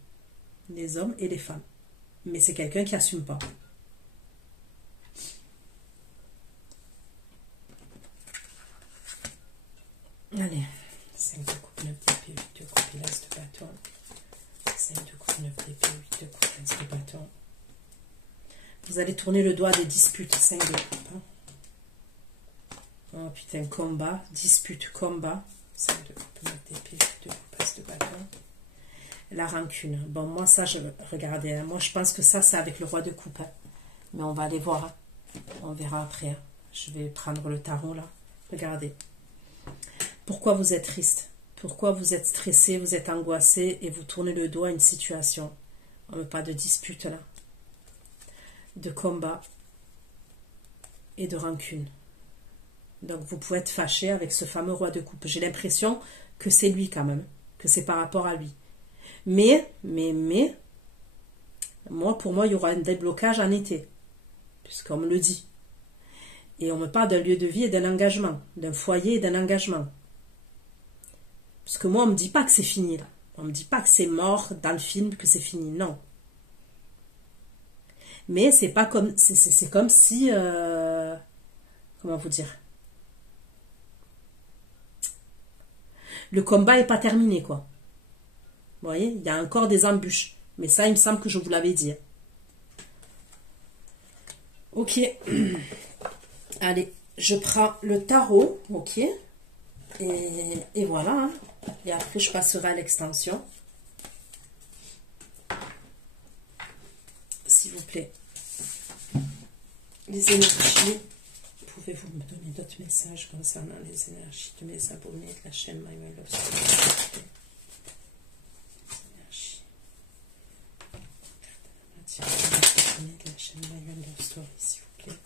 Les hommes et les femmes. Mais c'est quelqu'un qui n'assume pas. Allez. 5 de coupe, 9 d'épée, 8 de coupe, il as de bâton. 5 de coupe, 9 d'épée, 8 de coupe, as de bâton. Vous allez tourner le doigt des disputes. 5 de coupe. Hein. Oh putain, combat, dispute, combat. 5 de coupe, 9 d'épée, 8 de coupe, as de bâton. La rancune. Bon, moi, ça, regardez. Hein, moi, je pense que ça, c'est avec le roi de coupe. Hein. Mais on va aller voir. Hein. On verra après. Hein. Je vais prendre le tarot, là. Regardez. Pourquoi vous êtes triste? Pourquoi vous êtes stressé, vous êtes angoissé et vous tournez le dos à une situation? On ne veut pas de dispute, là. De combat et de rancune. Donc, vous pouvez être fâché avec ce fameux roi de coupe. J'ai l'impression que c'est lui, quand même. Que c'est par rapport à lui. Mais, pour moi, il y aura un déblocage en été, puisqu'on me le dit. Et on me parle d'un lieu de vie et d'un engagement, d'un foyer et d'un engagement. Parce que moi, on ne me dit pas que c'est fini, là. On ne me dit pas que c'est mort dans le film, que c'est fini, non. Mais c'est pas comme... C'est comme si... comment vous dire? Le combat n'est pas terminé, quoi. Vous voyez, il y a encore des embûches. Mais ça, il me semble que je vous l'avais dit. Ok. Allez, je prends le tarot. Ok. Et voilà. Hein. Et après, je passerai à l'extension. S'il vous plaît. Les énergies. Pouvez-vous me donner d'autres messages concernant les énergies de mes abonnés de la chaîne My Way Love Story? De la chaîne My Way Love Story, s'il vous plaît.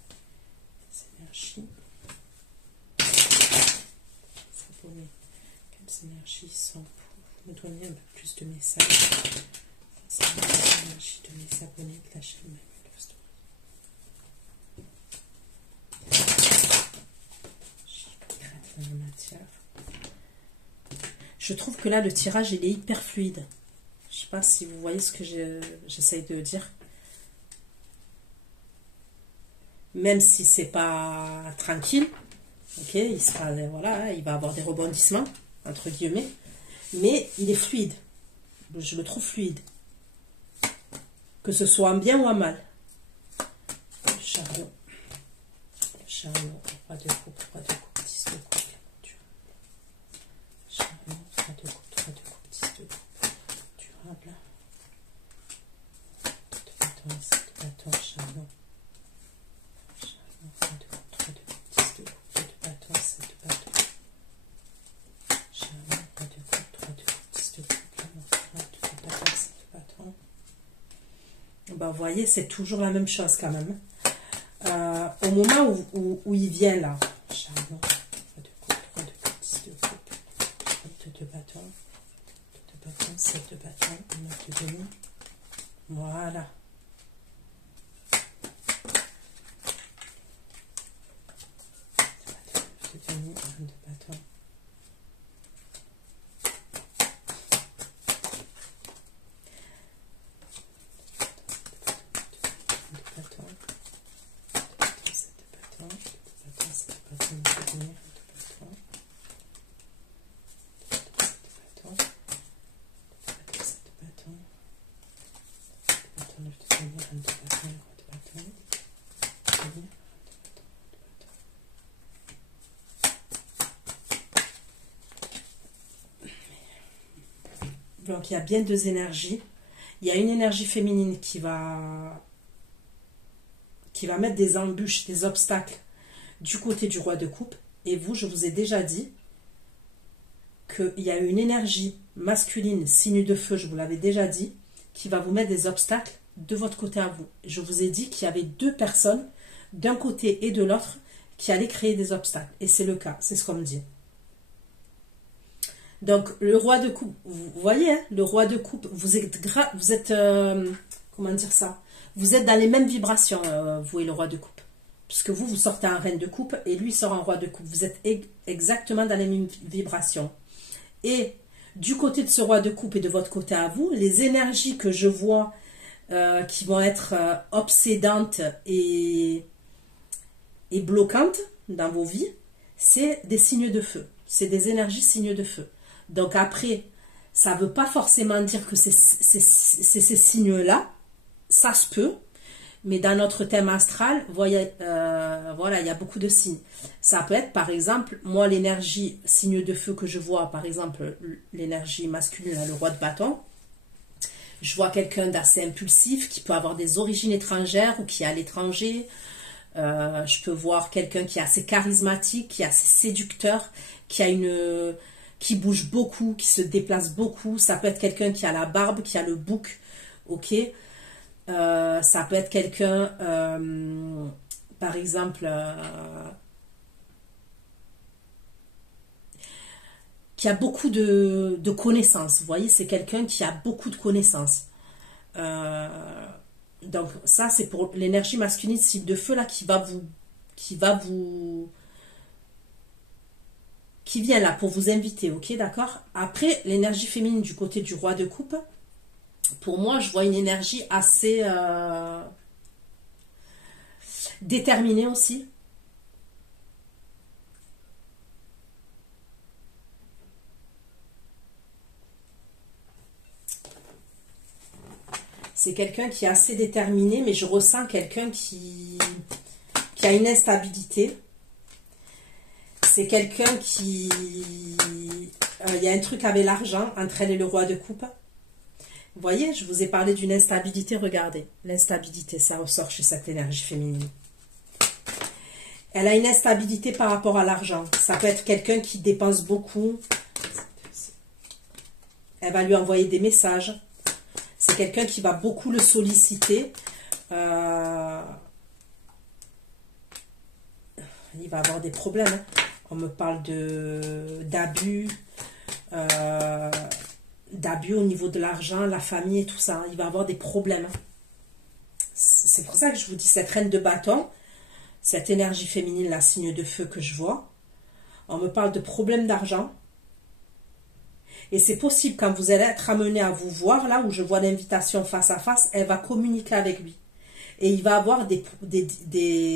Les énergies. S'abonner. Quelles énergies sont pour me donner un peu plus de messages concernant les énergies de mes abonnés de la chaîne My Way Love Story? Dans la matière. Je trouve que là, le tirage, il est hyper fluide. Je ne sais pas si vous voyez ce que j'essaye de dire. Même si c'est pas tranquille, ok, il sera, voilà, il va avoir des rebondissements, entre guillemets, mais il est fluide. Je le trouve fluide. Que ce soit en bien ou en mal. Le chariot. Le chariot, roi de coupe, 10 de coupe. Chariot, roi de coupe, 3 de coupe, 10 de coupe. Durable. De bâton, 7 de bâton, chariot. Chariot, roi de coupe, 3 de coupe, 10 de coupe. De bâton, 7 de bâton. Chariot, roi de coupe, 3 de coupe, 10 de coupe. De bâton, 7 de bâton. Ben, vous voyez, c'est toujours la même chose quand même. Au moment où il vient là, chariot, roi de coupe, 3 de coupe, 10 de coupe, de bâton, 7 de bâton, 9 de denier. Voilà. De denier, 1 de bâton. Donc, il y a bien deux énergies. Il y a une énergie féminine qui va mettre des embûches, des obstacles du côté du roi de coupe. Et vous, je vous ai déjà dit qu'il y a une énergie masculine, signe de feu, je vous l'avais déjà dit, qui va vous mettre des obstacles de votre côté à vous. Je vous ai dit qu'il y avait deux personnes, d'un côté et de l'autre, qui allaient créer des obstacles. Et c'est le cas, c'est ce qu'on me dit. Donc, le roi de coupe, vous voyez, hein, le roi de coupe, vous êtes comment dire ça? Vous êtes dans les mêmes vibrations, vous et le roi de coupe. Puisque vous, vous sortez un reine de coupe et lui sort un roi de coupe. Vous êtes exactement dans les mêmes vibrations. Et du côté de ce roi de coupe et de votre côté à vous, les énergies que je vois qui vont être obsédantes et bloquantes dans vos vies, c'est des signes de feu. C'est des énergies signes de feu. Donc après, ça ne veut pas forcément dire que c'est ces signes-là. Ça se peut. Mais dans notre thème astral, voyez, voilà, il y a beaucoup de signes. Ça peut être, par exemple, moi, l'énergie signe de feu que je vois, par exemple, l'énergie masculine, le roi de bâton. Je vois quelqu'un d'assez impulsif, qui peut avoir des origines étrangères ou qui est à l'étranger. Je peux voir quelqu'un qui est assez charismatique, qui est assez séducteur, qui bouge beaucoup, qui se déplace beaucoup. Ça peut être quelqu'un qui a la barbe, qui a le bouc, ok. Ça peut être quelqu'un, par exemple, qui a beaucoup de connaissances. Vous voyez, c'est quelqu'un qui a beaucoup de connaissances. Donc ça, c'est pour l'énergie masculine, signe de feu là, qui vient là pour vous inviter, ok, d'accord. Après, l'énergie féminine du côté du roi de coupe, pour moi, je vois une énergie assez déterminée aussi. C'est quelqu'un qui est assez déterminé, mais je ressens quelqu'un qui a une instabilité. C'est quelqu'un qui... il y a un truc avec l'argent entre elle et le roi de coupe. Vous voyez, je vous ai parlé d'une instabilité. Regardez, l'instabilité, ça ressort chez cette énergie féminine. Elle a une instabilité par rapport à l'argent. Ça peut être quelqu'un qui dépense beaucoup. Elle va lui envoyer des messages. C'est quelqu'un qui va beaucoup le solliciter. Il va avoir des problèmes. Hein. On me parle d'abus. D'abus au niveau de l'argent, la famille et tout ça. Il va avoir des problèmes. C'est pour ça que je vous dis, cette reine de bâton, cette énergie féminine, la signe de feu que je vois, on me parle de problèmes d'argent. Et c'est possible, quand vous allez être amené à vous voir, là où je vois l'invitation face à face, elle va communiquer avec lui. Et il va avoir des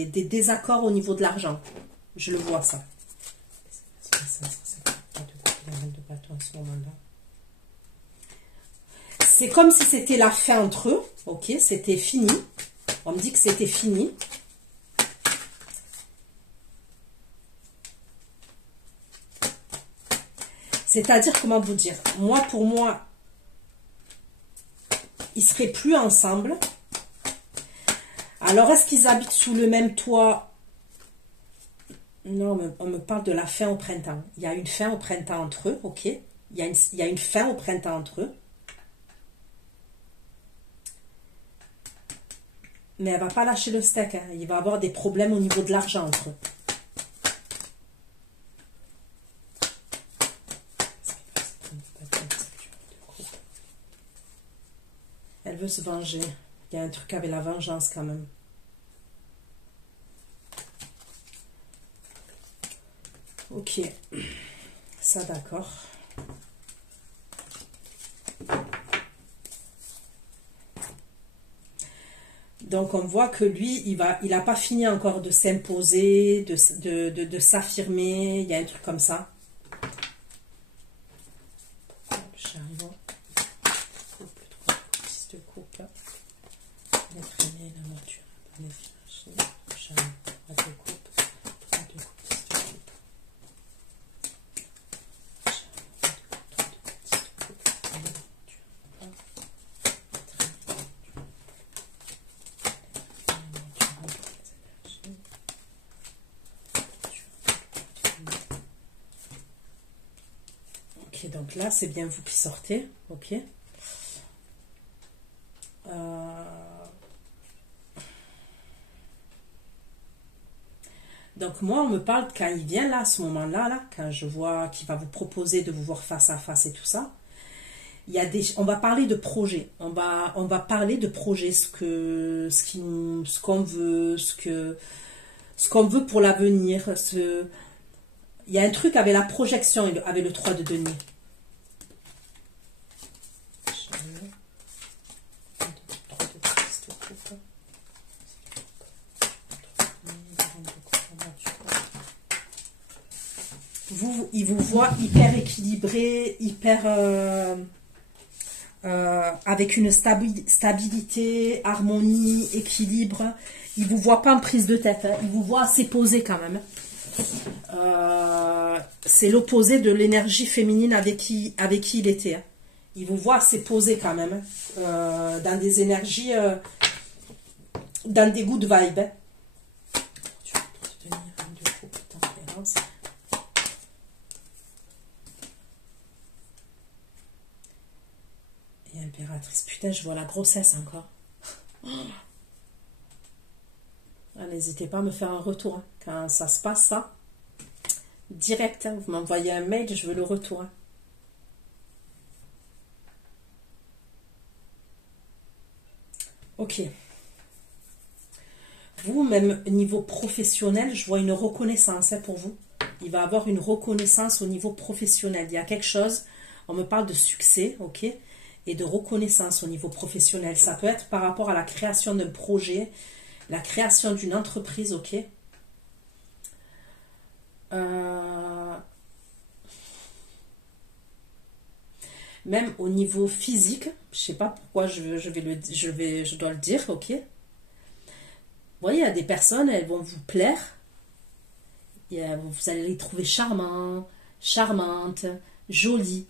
désaccords au niveau de l'argent. Je le vois, ça. C'est comme si c'était la fin entre eux. Ok, c'était fini. On me dit que c'était fini. C'est-à-dire, comment vous dire, moi, pour moi, ils ne seraient plus ensemble. Alors, est-ce qu'ils habitent sous le même toit? Non, on me parle de la fin au printemps. Il y a une fin au printemps entre eux, ok. Il y a une fin au printemps entre eux. Mais elle ne va pas lâcher le steak. Hein. Il va avoir des problèmes au niveau de l'argent entre eux. Elle veut se venger. Il y a un truc avec la vengeance quand même. Ok. Ça, d'accord. Donc, on voit que lui, il n'a pas fini encore de s'imposer, de s'affirmer. Il y a un truc comme ça. Chariot. De coupe. L'être aimé, la nature. Chariot. De coupe. De coupe. Ok, donc là, c'est bien vous qui sortez. Ok. Donc moi, on me parle quand il vient là, à ce moment-là, là, quand je vois qu'il va vous proposer de vous voir face à face et tout ça, il y a on va parler de projet. On va parler de projet, ce qu'on veut, ce qu'on veut pour l'avenir. Il y a un truc avec la projection, avec le 3 de denier. Il vous voit hyper équilibré, hyper avec une stabilité, harmonie, équilibre. Il vous voit pas en prise de tête, hein. Il vous voit assez posé quand même. C'est l'opposé de l'énergie féminine avec qui il était, hein. Il vous voit assez posé quand même, hein. Dans des énergies, dans des good vibes, hein. Et impératrice, putain, je vois la grossesse encore. Ah, n'hésitez pas à me faire un retour, hein. Quand ça se passe, ça, direct, hein. Vous m'envoyez un mail, je veux le retour, hein. Ok. Vous, même niveau professionnel, je vois une reconnaissance, hein, pour vous. Il va avoir une reconnaissance au niveau professionnel. Il y a quelque chose, on me parle de succès, ok, et de reconnaissance au niveau professionnel. Ça peut être par rapport à la création d'un projet, la création d'une entreprise, ok. Même au niveau physique, je sais pas pourquoi je dois le dire, ok. Vous voyez, il y a des personnes, elles vont vous plaire, vous allez les trouver charmants, charmantes, jolies.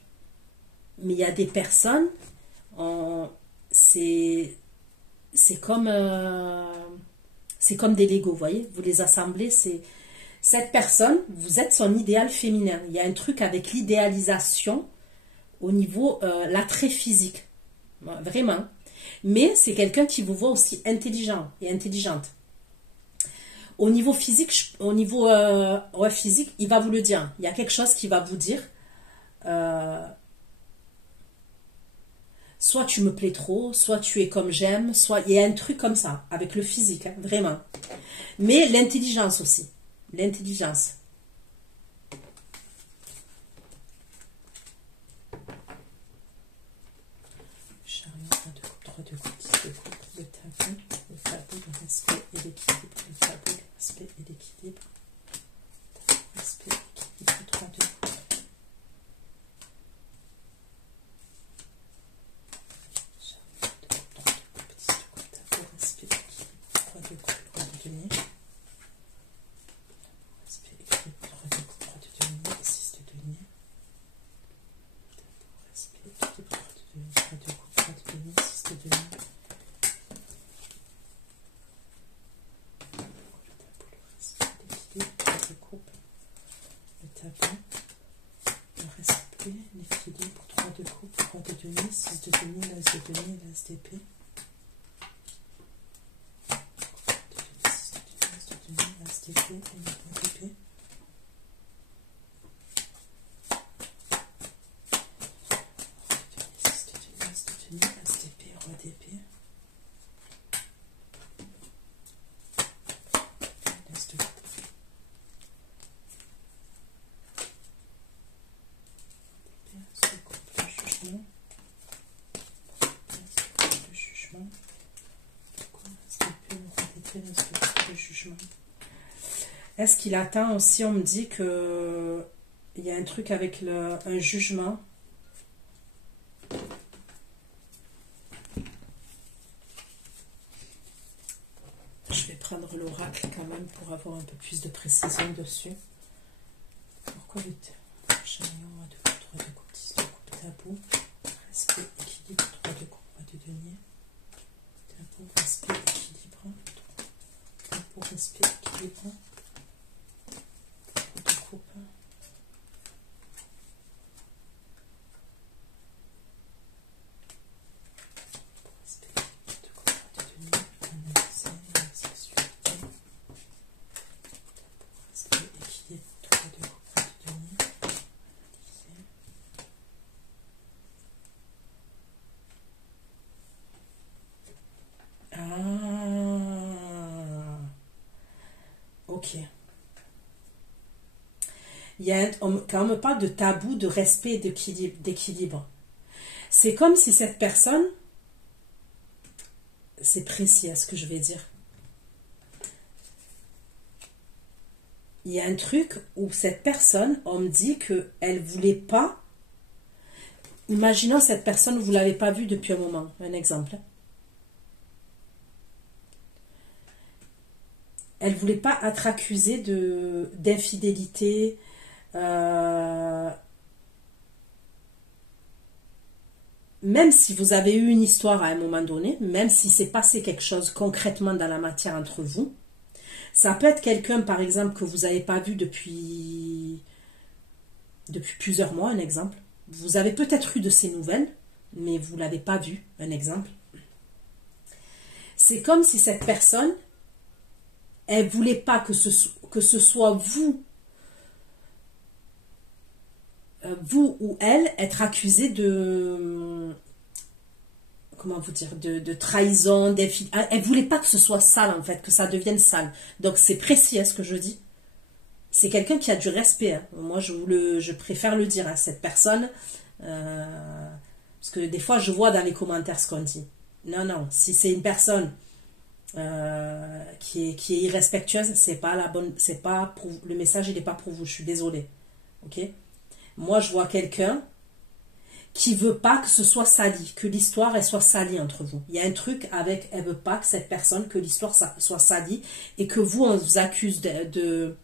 Mais il y a des personnes, c'est comme des Legos, vous voyez. Vous les assemblez, cette personne, vous êtes son idéal féminin. Il y a un truc avec l'idéalisation au niveau l'attrait physique, vraiment. Mais c'est quelqu'un qui vous voit aussi intelligent et intelligente. Au niveau physique, physique, il va vous le dire. Il y a quelque chose qui va vous dire. Soit tu me plais trop, soit tu es comme j'aime, soit il y a un truc comme ça, avec le physique, hein, vraiment. Mais l'intelligence aussi. L'intelligence. Chariot, 1, 2 coupe, 3, 2 coupe, 10 de coupe, le tabou, le respect et l'équilibre, le tabou, le respect et l'équilibre, respect et l'équilibre, 3, 2 coupe. Est-ce qu'il atteint aussi, on me dit que il y a un truc avec un jugement. Je vais prendre l'oracle quand même pour avoir un peu plus de précision dessus. Pourquoi le chariot, 1, 2 coupe, 3, 2 coupe, 10 de coupe, tabou, respect, équilibre, 3 de coupe, 3 de denier, tabou, respect, équilibre, tabou, respect, équilibre. Quand on me parle de tabou, de respect et d'équilibre, c'est comme si cette personne, c'est précis à ce que je vais dire, il y a un truc où cette personne, on me dit qu'elle ne voulait pas, imaginons cette personne, vous ne l'avez pas vue depuis un moment, un exemple. Elle ne voulait pas être accusée d'infidélité, même si vous avez eu une histoire à un moment donné, même si s'est passé quelque chose concrètement dans la matière entre vous, ça peut être quelqu'un, par exemple, que vous n'avez pas vu depuis plusieurs mois, un exemple. Vous avez peut-être eu de ses nouvelles, mais vous ne l'avez pas vu, un exemple. C'est comme si cette personne, elle ne voulait pas que ce soit vous ou elle, être accusé de, comment vous dire, de trahison, elle ne voulait pas que ce soit sale, en fait, que ça devienne sale. Donc, c'est précis, ce que je dis. C'est quelqu'un qui a du respect. Hein. Moi, je préfère le dire à cette personne, parce que des fois, je vois dans les commentaires ce qu'on dit. Non, non, si c'est une personne qui est irrespectueuse, c'est pas la bonne, c'est pas pour, le message, il n'est pas pour vous, je suis désolée. Ok? Moi, je vois quelqu'un qui veut pas que ce soit sali, que l'histoire elle soit salie entre vous. Il y a un truc avec, elle veut pas que cette personne, que l'histoire soit salie, et que vous, on vous accuse d'être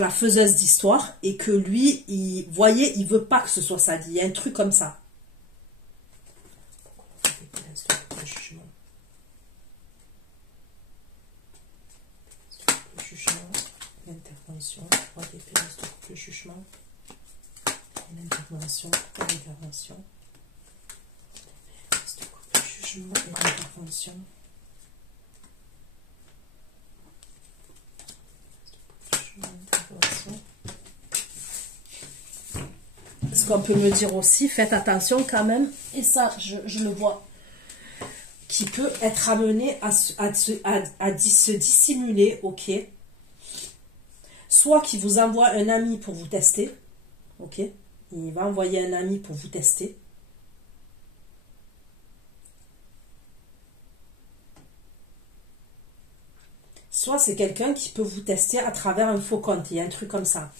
la faiseuse d'histoire, et que lui, voyez, il veut pas que ce soit sali. Il y a un truc comme ça. L'intervention, 3 DPS de couple jugement, l'intervention, l'intervention, DPS de couple jugement et l'intervention. Ce qu'on peut me dire aussi, faites attention quand même, et ça je le vois, qui peut être amené à se dissimuler, ok. Soit qu'il vous envoie un ami pour vous tester, ok, il va envoyer un ami pour vous tester. Soit c'est quelqu'un qui peut vous tester à travers un faux compte, il y a un truc comme ça.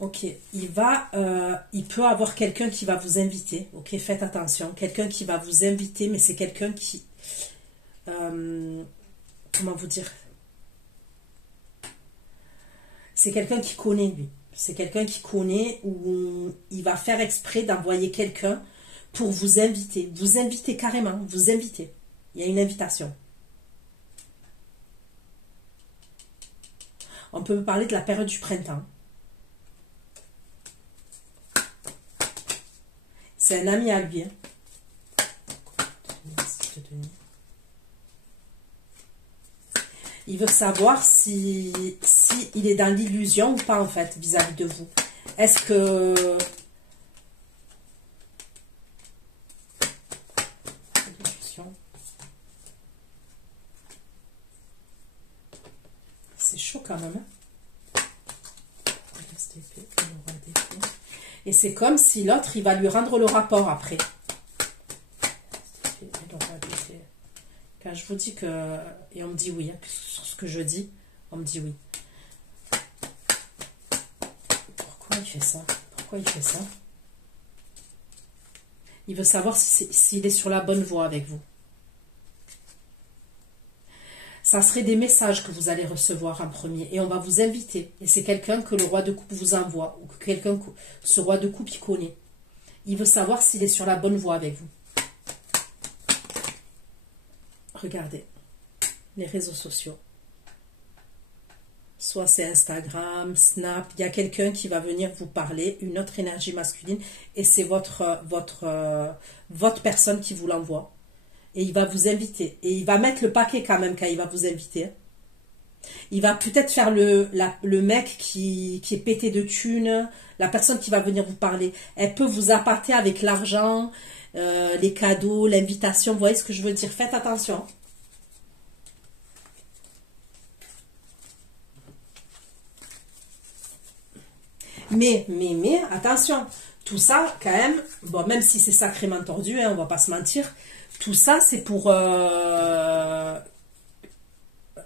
Ok, il peut avoir quelqu'un qui va vous inviter, ok, faites attention, quelqu'un qui va vous inviter, mais c'est quelqu'un qui, comment vous dire, c'est quelqu'un qui connaît lui, c'est quelqu'un qui connaît, ou il va faire exprès d'envoyer quelqu'un pour vous inviter carrément, vous inviter, il y a une invitation. On peut parler de la période du printemps. C'est un ami à lui. Hein. Il veut savoir si il est dans l'illusion ou pas, en fait, vis-à-vis de vous. Est-ce que... C'est chaud quand même. Hein. Et c'est comme si l'autre, il va lui rendre le rapport après. Quand je vous dis que... Et on me dit oui, hein, sur ce que je dis, on me dit oui. Pourquoi il fait ça? Pourquoi il fait ça? Il veut savoir s'il est sur la bonne voie avec vous. Ça serait des messages que vous allez recevoir en premier. Et on va vous inviter. Et c'est quelqu'un que le roi de coupe vous envoie. Ou que ce roi de coupe, il connaît. Il veut savoir s'il est sur la bonne voie avec vous. Regardez. Les réseaux sociaux. Soit c'est Instagram, Snap. Il y a quelqu'un qui va venir vous parler. Une autre énergie masculine. Et c'est votre personne qui vous l'envoie. Et il va vous inviter. Et il va mettre le paquet quand même quand il va vous inviter. Il va peut-être faire le mec qui est pété de thunes. La personne qui va venir vous parler, elle peut vous appâter avec l'argent, les cadeaux, l'invitation. Vous voyez ce que je veux dire? Faites attention. Mais, attention, tout ça, quand même, bon, même si c'est sacrément tordu, hein, on va pas se mentir, tout ça, c'est pour...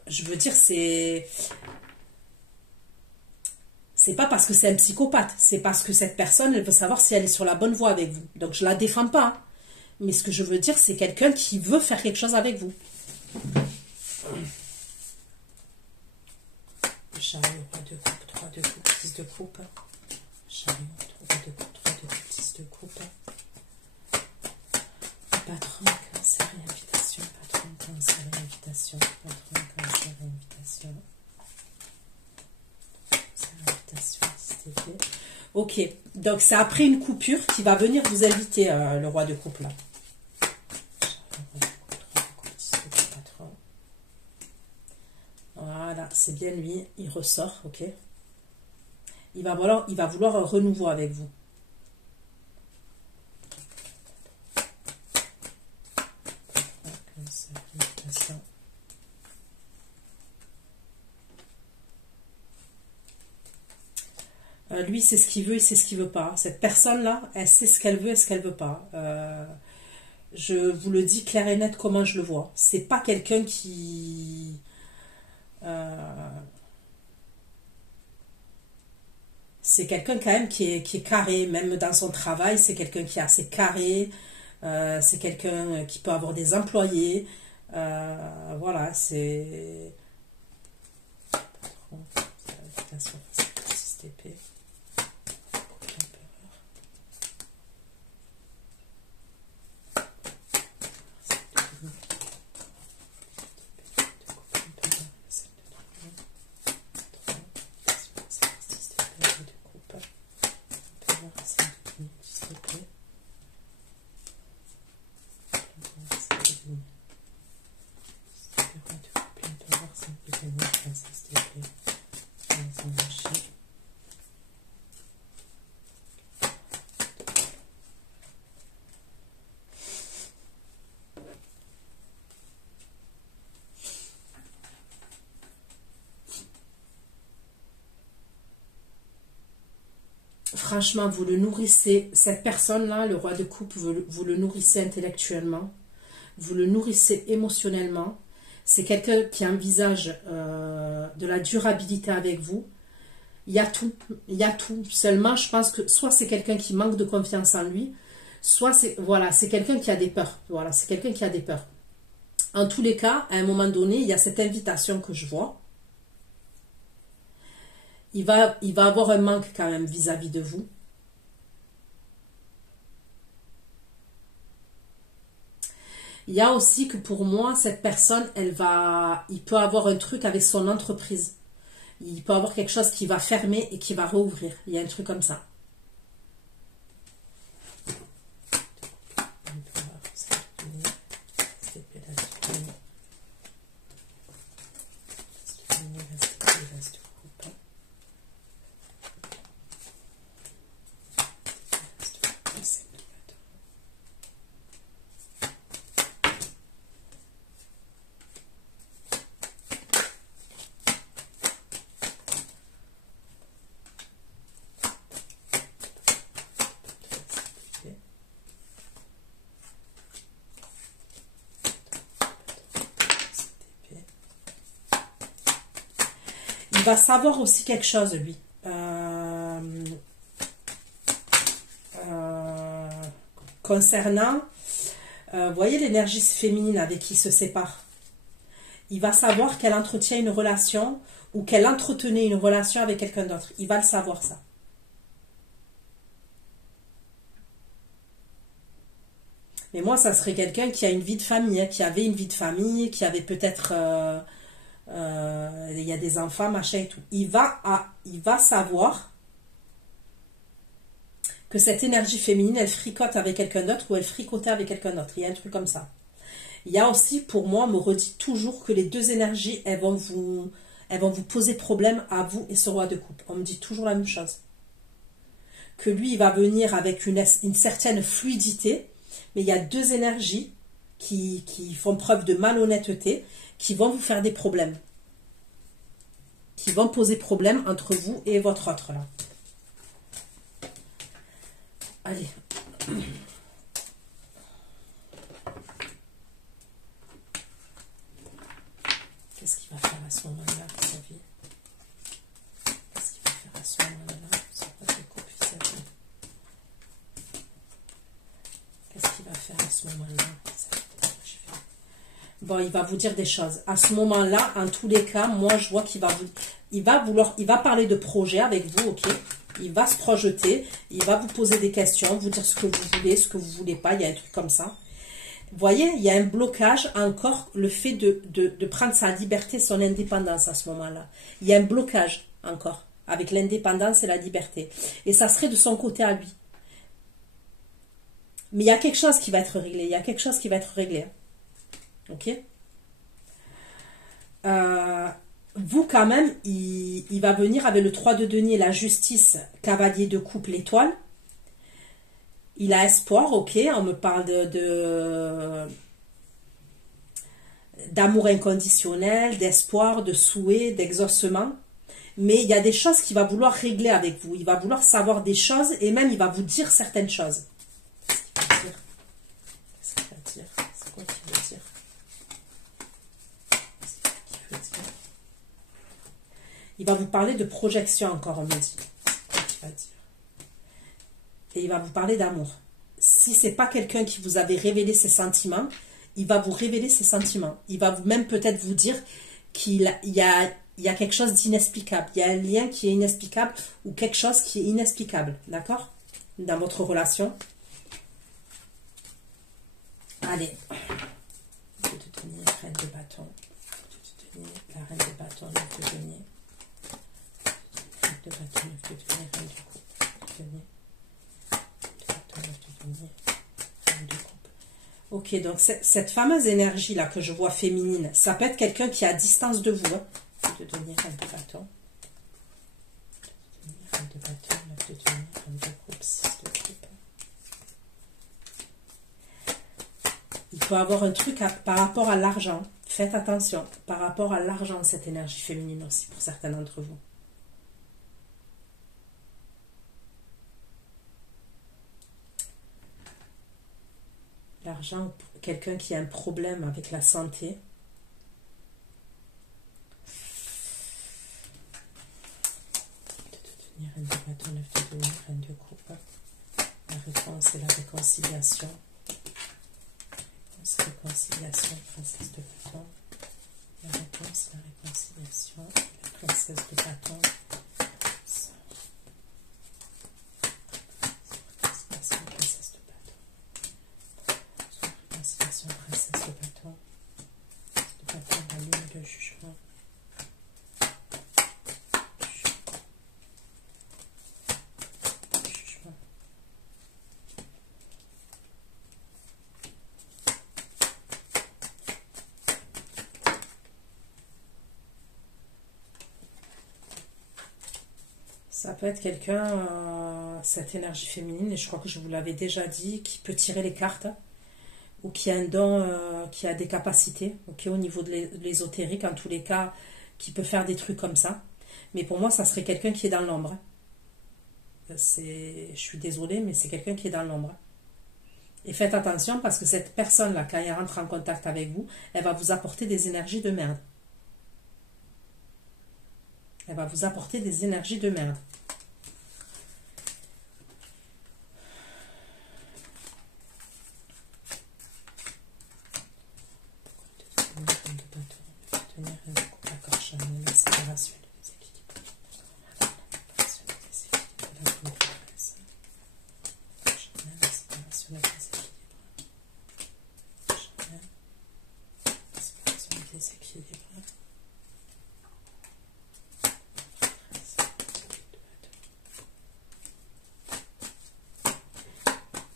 je veux dire, c'est pas parce que c'est un psychopathe, c'est parce que cette personne, elle veut savoir si elle est sur la bonne voie avec vous. Donc, je la défends pas. Hein. Mais ce que je veux dire, c'est quelqu'un qui veut faire quelque chose avec vous. Chariot, 3 de coupe, 3 de coupe, 6 de coupe. Chariot, 3 de coupe, 3 de coupe, 6 de coupe. Patron, cancer et invitation. Patron, cancer et invitation. Patron, cancer et invitation. Invitation, c'était fait. Ok, donc c'est après une coupure qui va venir vous inviter, le roi de coupe là. Voilà, c'est bien lui, il ressort, ok. Il va vouloir un renouveau avec vous. Lui, c'est ce qu'il veut et c'est ce qu'il veut pas. Cette personne-là, elle sait ce qu'elle veut et ce qu'elle veut pas. Je vous le dis clair et net comment je le vois. C'est pas quelqu'un qui... c'est quelqu'un quand même qui est carré, même dans son travail, c'est quelqu'un qui est assez carré, c'est quelqu'un qui peut avoir des employés, voilà, c'est... Franchement, vous le nourrissez, cette personne-là, le roi de coupe, vous le nourrissez intellectuellement, vous le nourrissez émotionnellement. C'est quelqu'un qui envisage de la durabilité avec vous. Il y a tout, il y a tout. Seulement, je pense que soit c'est quelqu'un qui manque de confiance en lui, soit c'est voilà, c'est quelqu'un qui a des peurs. Voilà, c'est quelqu'un qui a des peurs. En tous les cas, à un moment donné, il y a cette invitation que je vois. Il va avoir un manque quand même vis-à-vis de vous. Il y a aussi que pour moi, cette personne, il peut avoir un truc avec son entreprise. Il peut avoir quelque chose qui va fermer et qui va rouvrir. Il y a un truc comme ça. Il va savoir aussi quelque chose, lui. Concernant, vous voyez l'énergie féminine avec qui il se sépare. Il va savoir qu'elle entretient une relation ou qu'elle entretenait une relation avec quelqu'un d'autre. Il va le savoir, ça. Mais moi, ça serait quelqu'un qui a une vie de famille, hein, qui avait une vie de famille, qui avait peut-être... il y a des enfants, machin et tout. Il va savoir que cette énergie féminine, elle fricote avec quelqu'un d'autre ou elle fricotait avec quelqu'un d'autre. Il y a un truc comme ça. Il y a aussi, pour moi, me redit toujours que les deux énergies, elles elles vont vous poser problème à vous et ce roi de coupe. On me dit toujours la même chose. Que lui, il va venir avec une certaine fluidité, mais il y a deux énergies qui font preuve de malhonnêteté, qui vont vous faire des problèmes. Qui vont poser problème entre vous et votre autre, là. Allez. Qu'est-ce qu'il va faire à ce moment-là, vous savez? Qu'est-ce qu'il va faire à ce moment-là? Qu'est-ce qu'il va faire à ce moment-là? Bon, il va vous dire des choses. À ce moment-là, en tous les cas, moi, je vois qu'il va il va parler de projet avec vous, ok? Il va se projeter, il va vous poser des questions, vous dire ce que vous voulez, ce que vous voulez pas, il y a un truc comme ça. Vous voyez, il y a un blocage encore, le fait de prendre sa liberté, son indépendance à ce moment-là. Il y a un blocage encore, avec l'indépendance et la liberté. Et ça serait de son côté à lui. Mais il y a quelque chose qui va être réglé, il y a quelque chose qui va être réglé. Ok? Vous, quand même, il va venir avec le 3 de denier, la justice, cavalier de coupe, l'étoile. Il a espoir, ok, on me parle d'amour inconditionnel, d'espoir, de souhait, d'exaucement. Mais il y a des choses qu'il va vouloir régler avec vous. Il va vouloir savoir des choses et même il va vous dire certaines choses. Qu'est-ce qu'il va dire? C'est quoi qu'il veut dire? Il va vous parler de projection encore, on me dit. C'est quoi qu'il va dire? Et il va vous parler d'amour. Si ce n'est pas quelqu'un qui vous avait révélé ses sentiments, il va vous révéler ses sentiments. Il va même peut-être vous dire qu'il y a quelque chose d'inexplicable. Il y a un lien qui est inexplicable ou quelque chose qui est inexplicable. D'accord? Dans votre relation. Allez. Je vais te tenir reine de bâton. Je vais te tenir la reine de bâton. Je vais te tenir reine de bâton. Je vais te tenir reine de coupe. Je vais te tenir. Ok, donc cette fameuse énergie-là que je vois féminine, ça peut être quelqu'un qui est à distance de vous. Hein. De tenir un de bâton. De tenir un de bâton, de tenir un de coupe, 6 de coupe. Il peut avoir un truc par rapport à l'argent. Faites attention. Par rapport à l'argent, cette énergie féminine aussi, pour certains d'entre vous. L'argent, quelqu'un qui a un problème avec la santé. De tenir un de bâton, de tenir un de coupe. La réponse est la réconciliation. Réconciliation, princesse de bâton. La réponse, la réconciliation. La princesse de bâton. Ça peut être quelqu'un, cette énergie féminine, et je crois que je vous l'avais déjà dit, qui peut tirer les cartes, ou qui a un don, qui a des capacités, okay, au niveau de l'ésotérique, en tous les cas, qui peut faire des trucs comme ça. Mais pour moi, ça serait quelqu'un qui est dans l'ombre. Je suis désolée, mais c'est quelqu'un qui est dans l'ombre. Et faites attention parce que cette personne-là, quand elle rentre en contact avec vous, elle va vous apporter des énergies de merde. Elle va vous apporter des énergies de merde.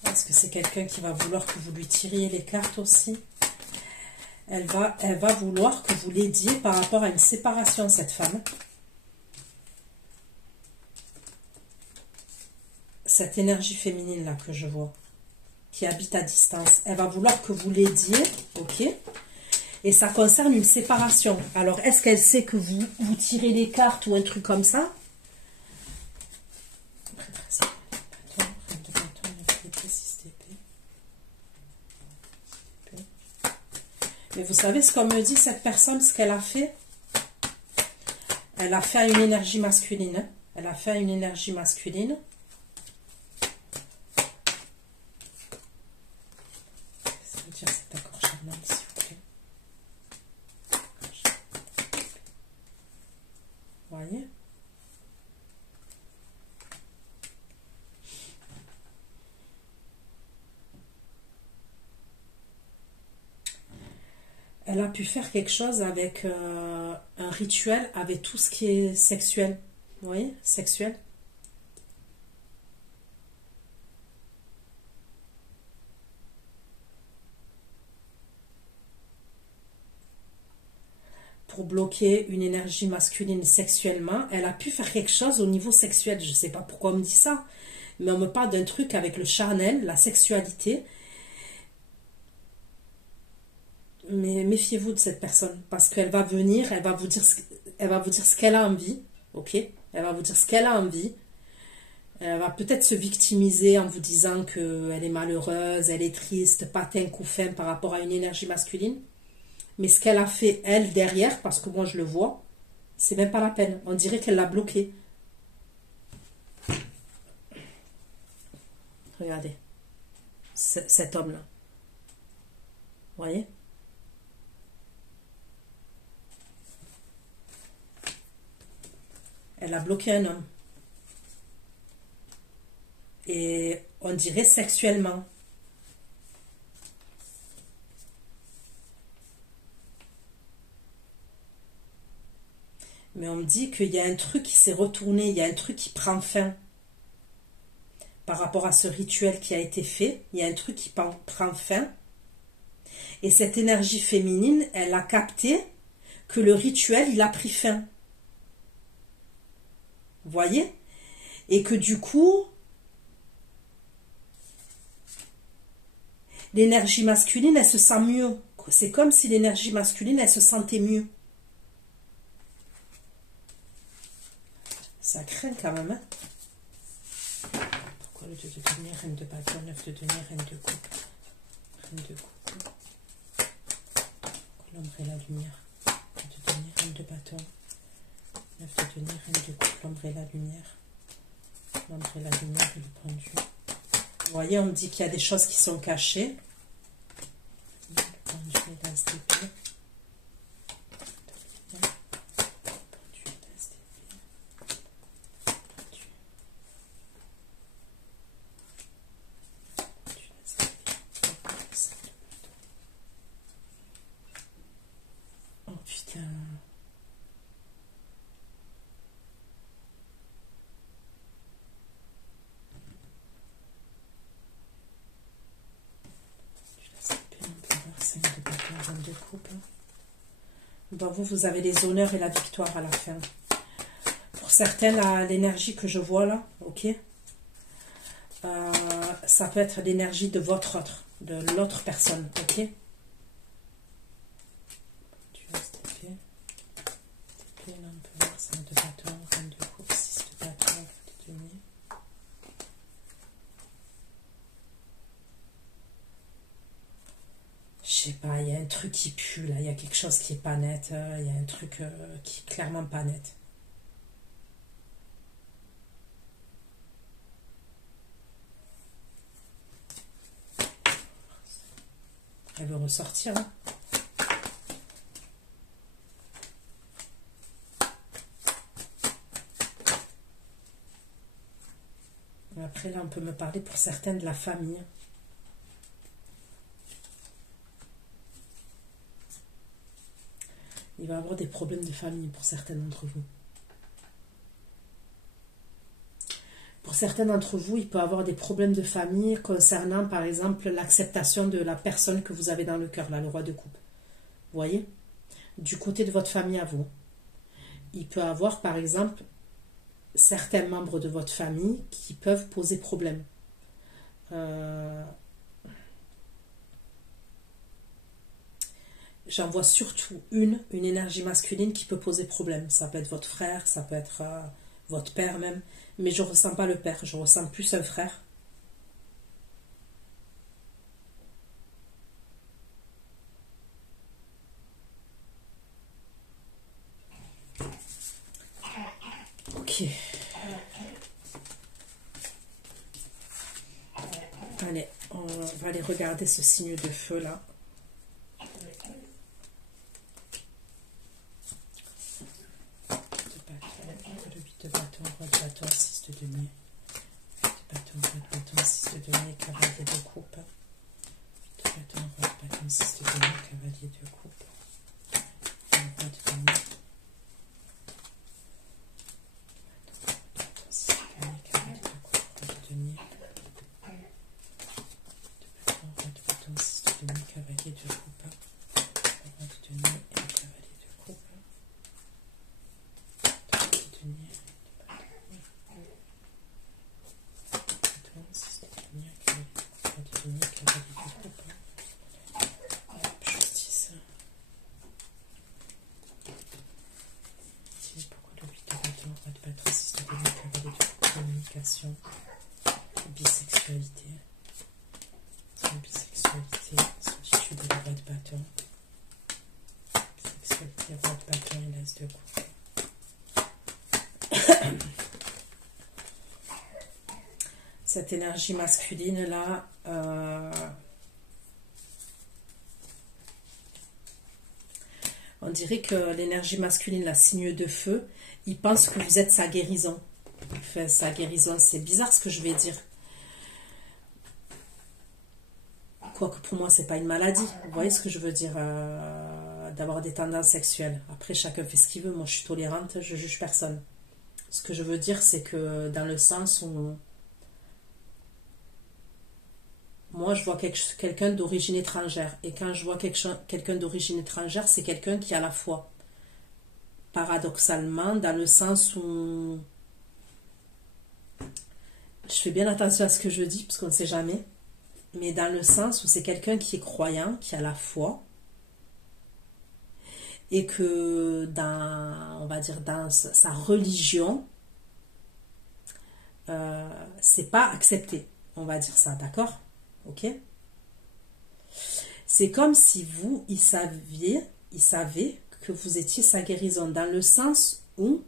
Est-ce que c'est quelqu'un qui va vouloir que vous lui tiriez les cartes aussi? Elle va vouloir que vous l'aidiez par rapport à une séparation, cette femme. Cette énergie féminine là que je vois, qui habite à distance, elle va vouloir que vous l'aidiez, ok? Et ça concerne une séparation. Alors, est-ce qu'elle sait que vous tirez les cartes ou un truc comme ça? Mais vous savez ce qu'on me dit, cette personne, ce qu'elle a fait? Elle a fait à une énergie masculine. Hein? Elle a fait à une énergie masculine. Ça veut dire cet accord charnel, s'il vous plaît. Vous voyez? Elle a pu faire quelque chose avec un rituel, avec tout ce qui est sexuel. Vous voyez? Sexuel. Pour bloquer une énergie masculine sexuellement, elle a pu faire quelque chose au niveau sexuel. Je ne sais pas pourquoi on me dit ça, mais on me parle d'un truc avec le charnel, la sexualité. Mais méfiez-vous de cette personne, parce qu'elle va venir, elle va vous dire ce qu'elle a envie, ok? Elle va vous dire ce qu'elle a envie. Elle va peut-être se victimiser en vous disant qu'elle est malheureuse, elle est triste, patin, couffin par rapport à une énergie masculine. Mais ce qu'elle a fait, elle, derrière, parce que moi je le vois, c'est même pas la peine. On dirait qu'elle l'a bloqué. Regardez. Cet homme-là. Vous voyez? Elle a bloqué un homme. Et on dirait sexuellement. Mais on me dit qu'il y a un truc qui s'est retourné, il y a un truc qui prend fin. Par rapport à ce rituel qui a été fait, il y a un truc qui prend fin. Et cette énergie féminine, elle a capté que le rituel, il a pris fin. Vous voyez? Et que du coup, l'énergie masculine, elle se sent mieux. C'est comme si l'énergie masculine, elle se sentait mieux. Ça craint quand même, hein? Pourquoi le 2 de denier, reine de bâton, 9 de denier, reine de coupe? Reine de coupe. L'ombre et la lumière. 2 de denier, reine de bâton. 9 de denier, reine de coupe, l'ombre et la lumière. L'ombre et la lumière et le pendu. Vous voyez, on me dit qu'il y a des choses qui sont cachées. Le pendu et l'as d'épée. Oh putain. De coupe. Bon, vous avez les honneurs et la victoire à la fin. Pour certaines, l'énergie que je vois là, ok, ça peut être l'énergie de de l'autre personne, ok. Je sais pas, il y a un truc qui pue là, il y a quelque chose qui est pas net, il y a un truc qui est clairement pas net. Elle veut ressortir. Hein. Après là, on peut me parler pour certaines de la famille. Il va y avoir des problèmes de famille pour certains d'entre vous. Pour certains d'entre vous, il peut y avoir des problèmes de famille concernant, par exemple, l'acceptation de la personne que vous avez dans le cœur, là, le roi de coupe. voyez? Du côté de votre famille à vous. Il peut avoir, par exemple, certains membres de votre famille qui peuvent poser problème. J'en vois surtout une énergie masculine qui peut poser problème. Ça peut être votre frère, ça peut être votre père même. Mais je ne ressens pas le père, je ressens plus un frère. Ok. Allez, on va aller regarder ce signe de feu là. Le 8 de bâton, roi de bâton, 6 de denier. 8 de bâton, roi de bâton, 6 de denier, cavalier de coupe. 8 de bâton, roi de bâton, 6 de denier, cavalier de coupe. Roi de denier. Cavalier de coupe, roi de denier et cavalier de coupe, roi de denier, bâton, 6 de denier, cavalier de denier, cavalier de coupe, justice. Pourquoi le 8 de bâton, roi de bâton, 6 de denier, cavalier de coupe, communication, bisexualité, solitude de la roi de bâton, sexualité, roi de bâton et l'as de coupe. Cette énergie masculine là, on dirait que l'énergie masculine, la signe de feu, il pense que vous êtes sa guérison. Enfin, sa guérison, c'est bizarre ce que je vais dire. Quoique pour moi, c'est pas une maladie. Vous voyez ce que je veux dire, d'avoir des tendances sexuelles. Après, chacun fait ce qu'il veut. Moi, je suis tolérante, je juge personne. Ce que je veux dire, c'est que dans le sens où moi, je vois quelqu'un d'origine étrangère. Et quand je vois quelqu'un d'origine étrangère, c'est quelqu'un qui a la foi. Paradoxalement, dans le sens où je fais bien attention à ce que je dis, parce qu'on ne sait jamais. Mais dans le sens où c'est quelqu'un qui est croyant, qui a la foi, et que on va dire dans sa religion, c'est pas accepté, on va dire ça, d'accord? Ok? C'est comme si vous, il savait que vous étiez sa guérison, dans le sens où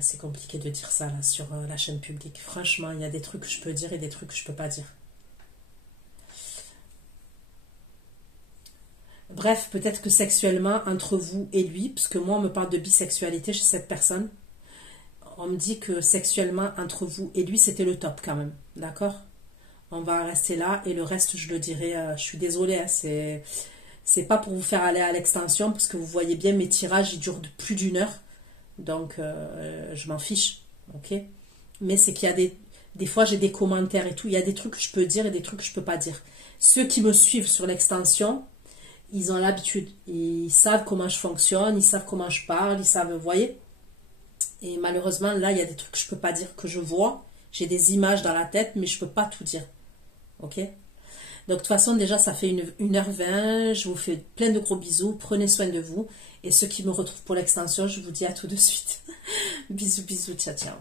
c'est compliqué de dire ça là sur la chaîne publique. Franchement, il y a des trucs que je peux dire et des trucs que je peux pas dire. Bref, peut-être que sexuellement, entre vous et lui, parce que moi, on me parle de bisexualité chez cette personne, on me dit que sexuellement, entre vous et lui, c'était le top quand même. D'accord? On va rester là et le reste, je le dirai. Je suis désolée, hein, c'est pas pour vous faire aller à l'extension, parce que vous voyez bien, mes tirages, ils durent de plus d'une heure. Donc, je m'en fiche, ok? Mais c'est qu'il y a des fois, j'ai des commentaires et tout. Il y a des trucs que je peux dire et des trucs que je peux pas dire. Ceux qui me suivent sur l'extension, ils ont l'habitude. Ils savent comment je fonctionne, ils savent comment je parle, ils savent, vous voyez? Et malheureusement, là, il y a des trucs que je peux pas dire, que je vois. J'ai des images dans la tête, mais je peux pas tout dire, ok? Donc, de toute façon, déjà, ça fait 1h20. Je vous fais plein de gros bisous. Prenez soin de vous. Et ceux qui me retrouvent pour l'extension, je vous dis à tout de suite. Bisous, bisous, ciao, ciao.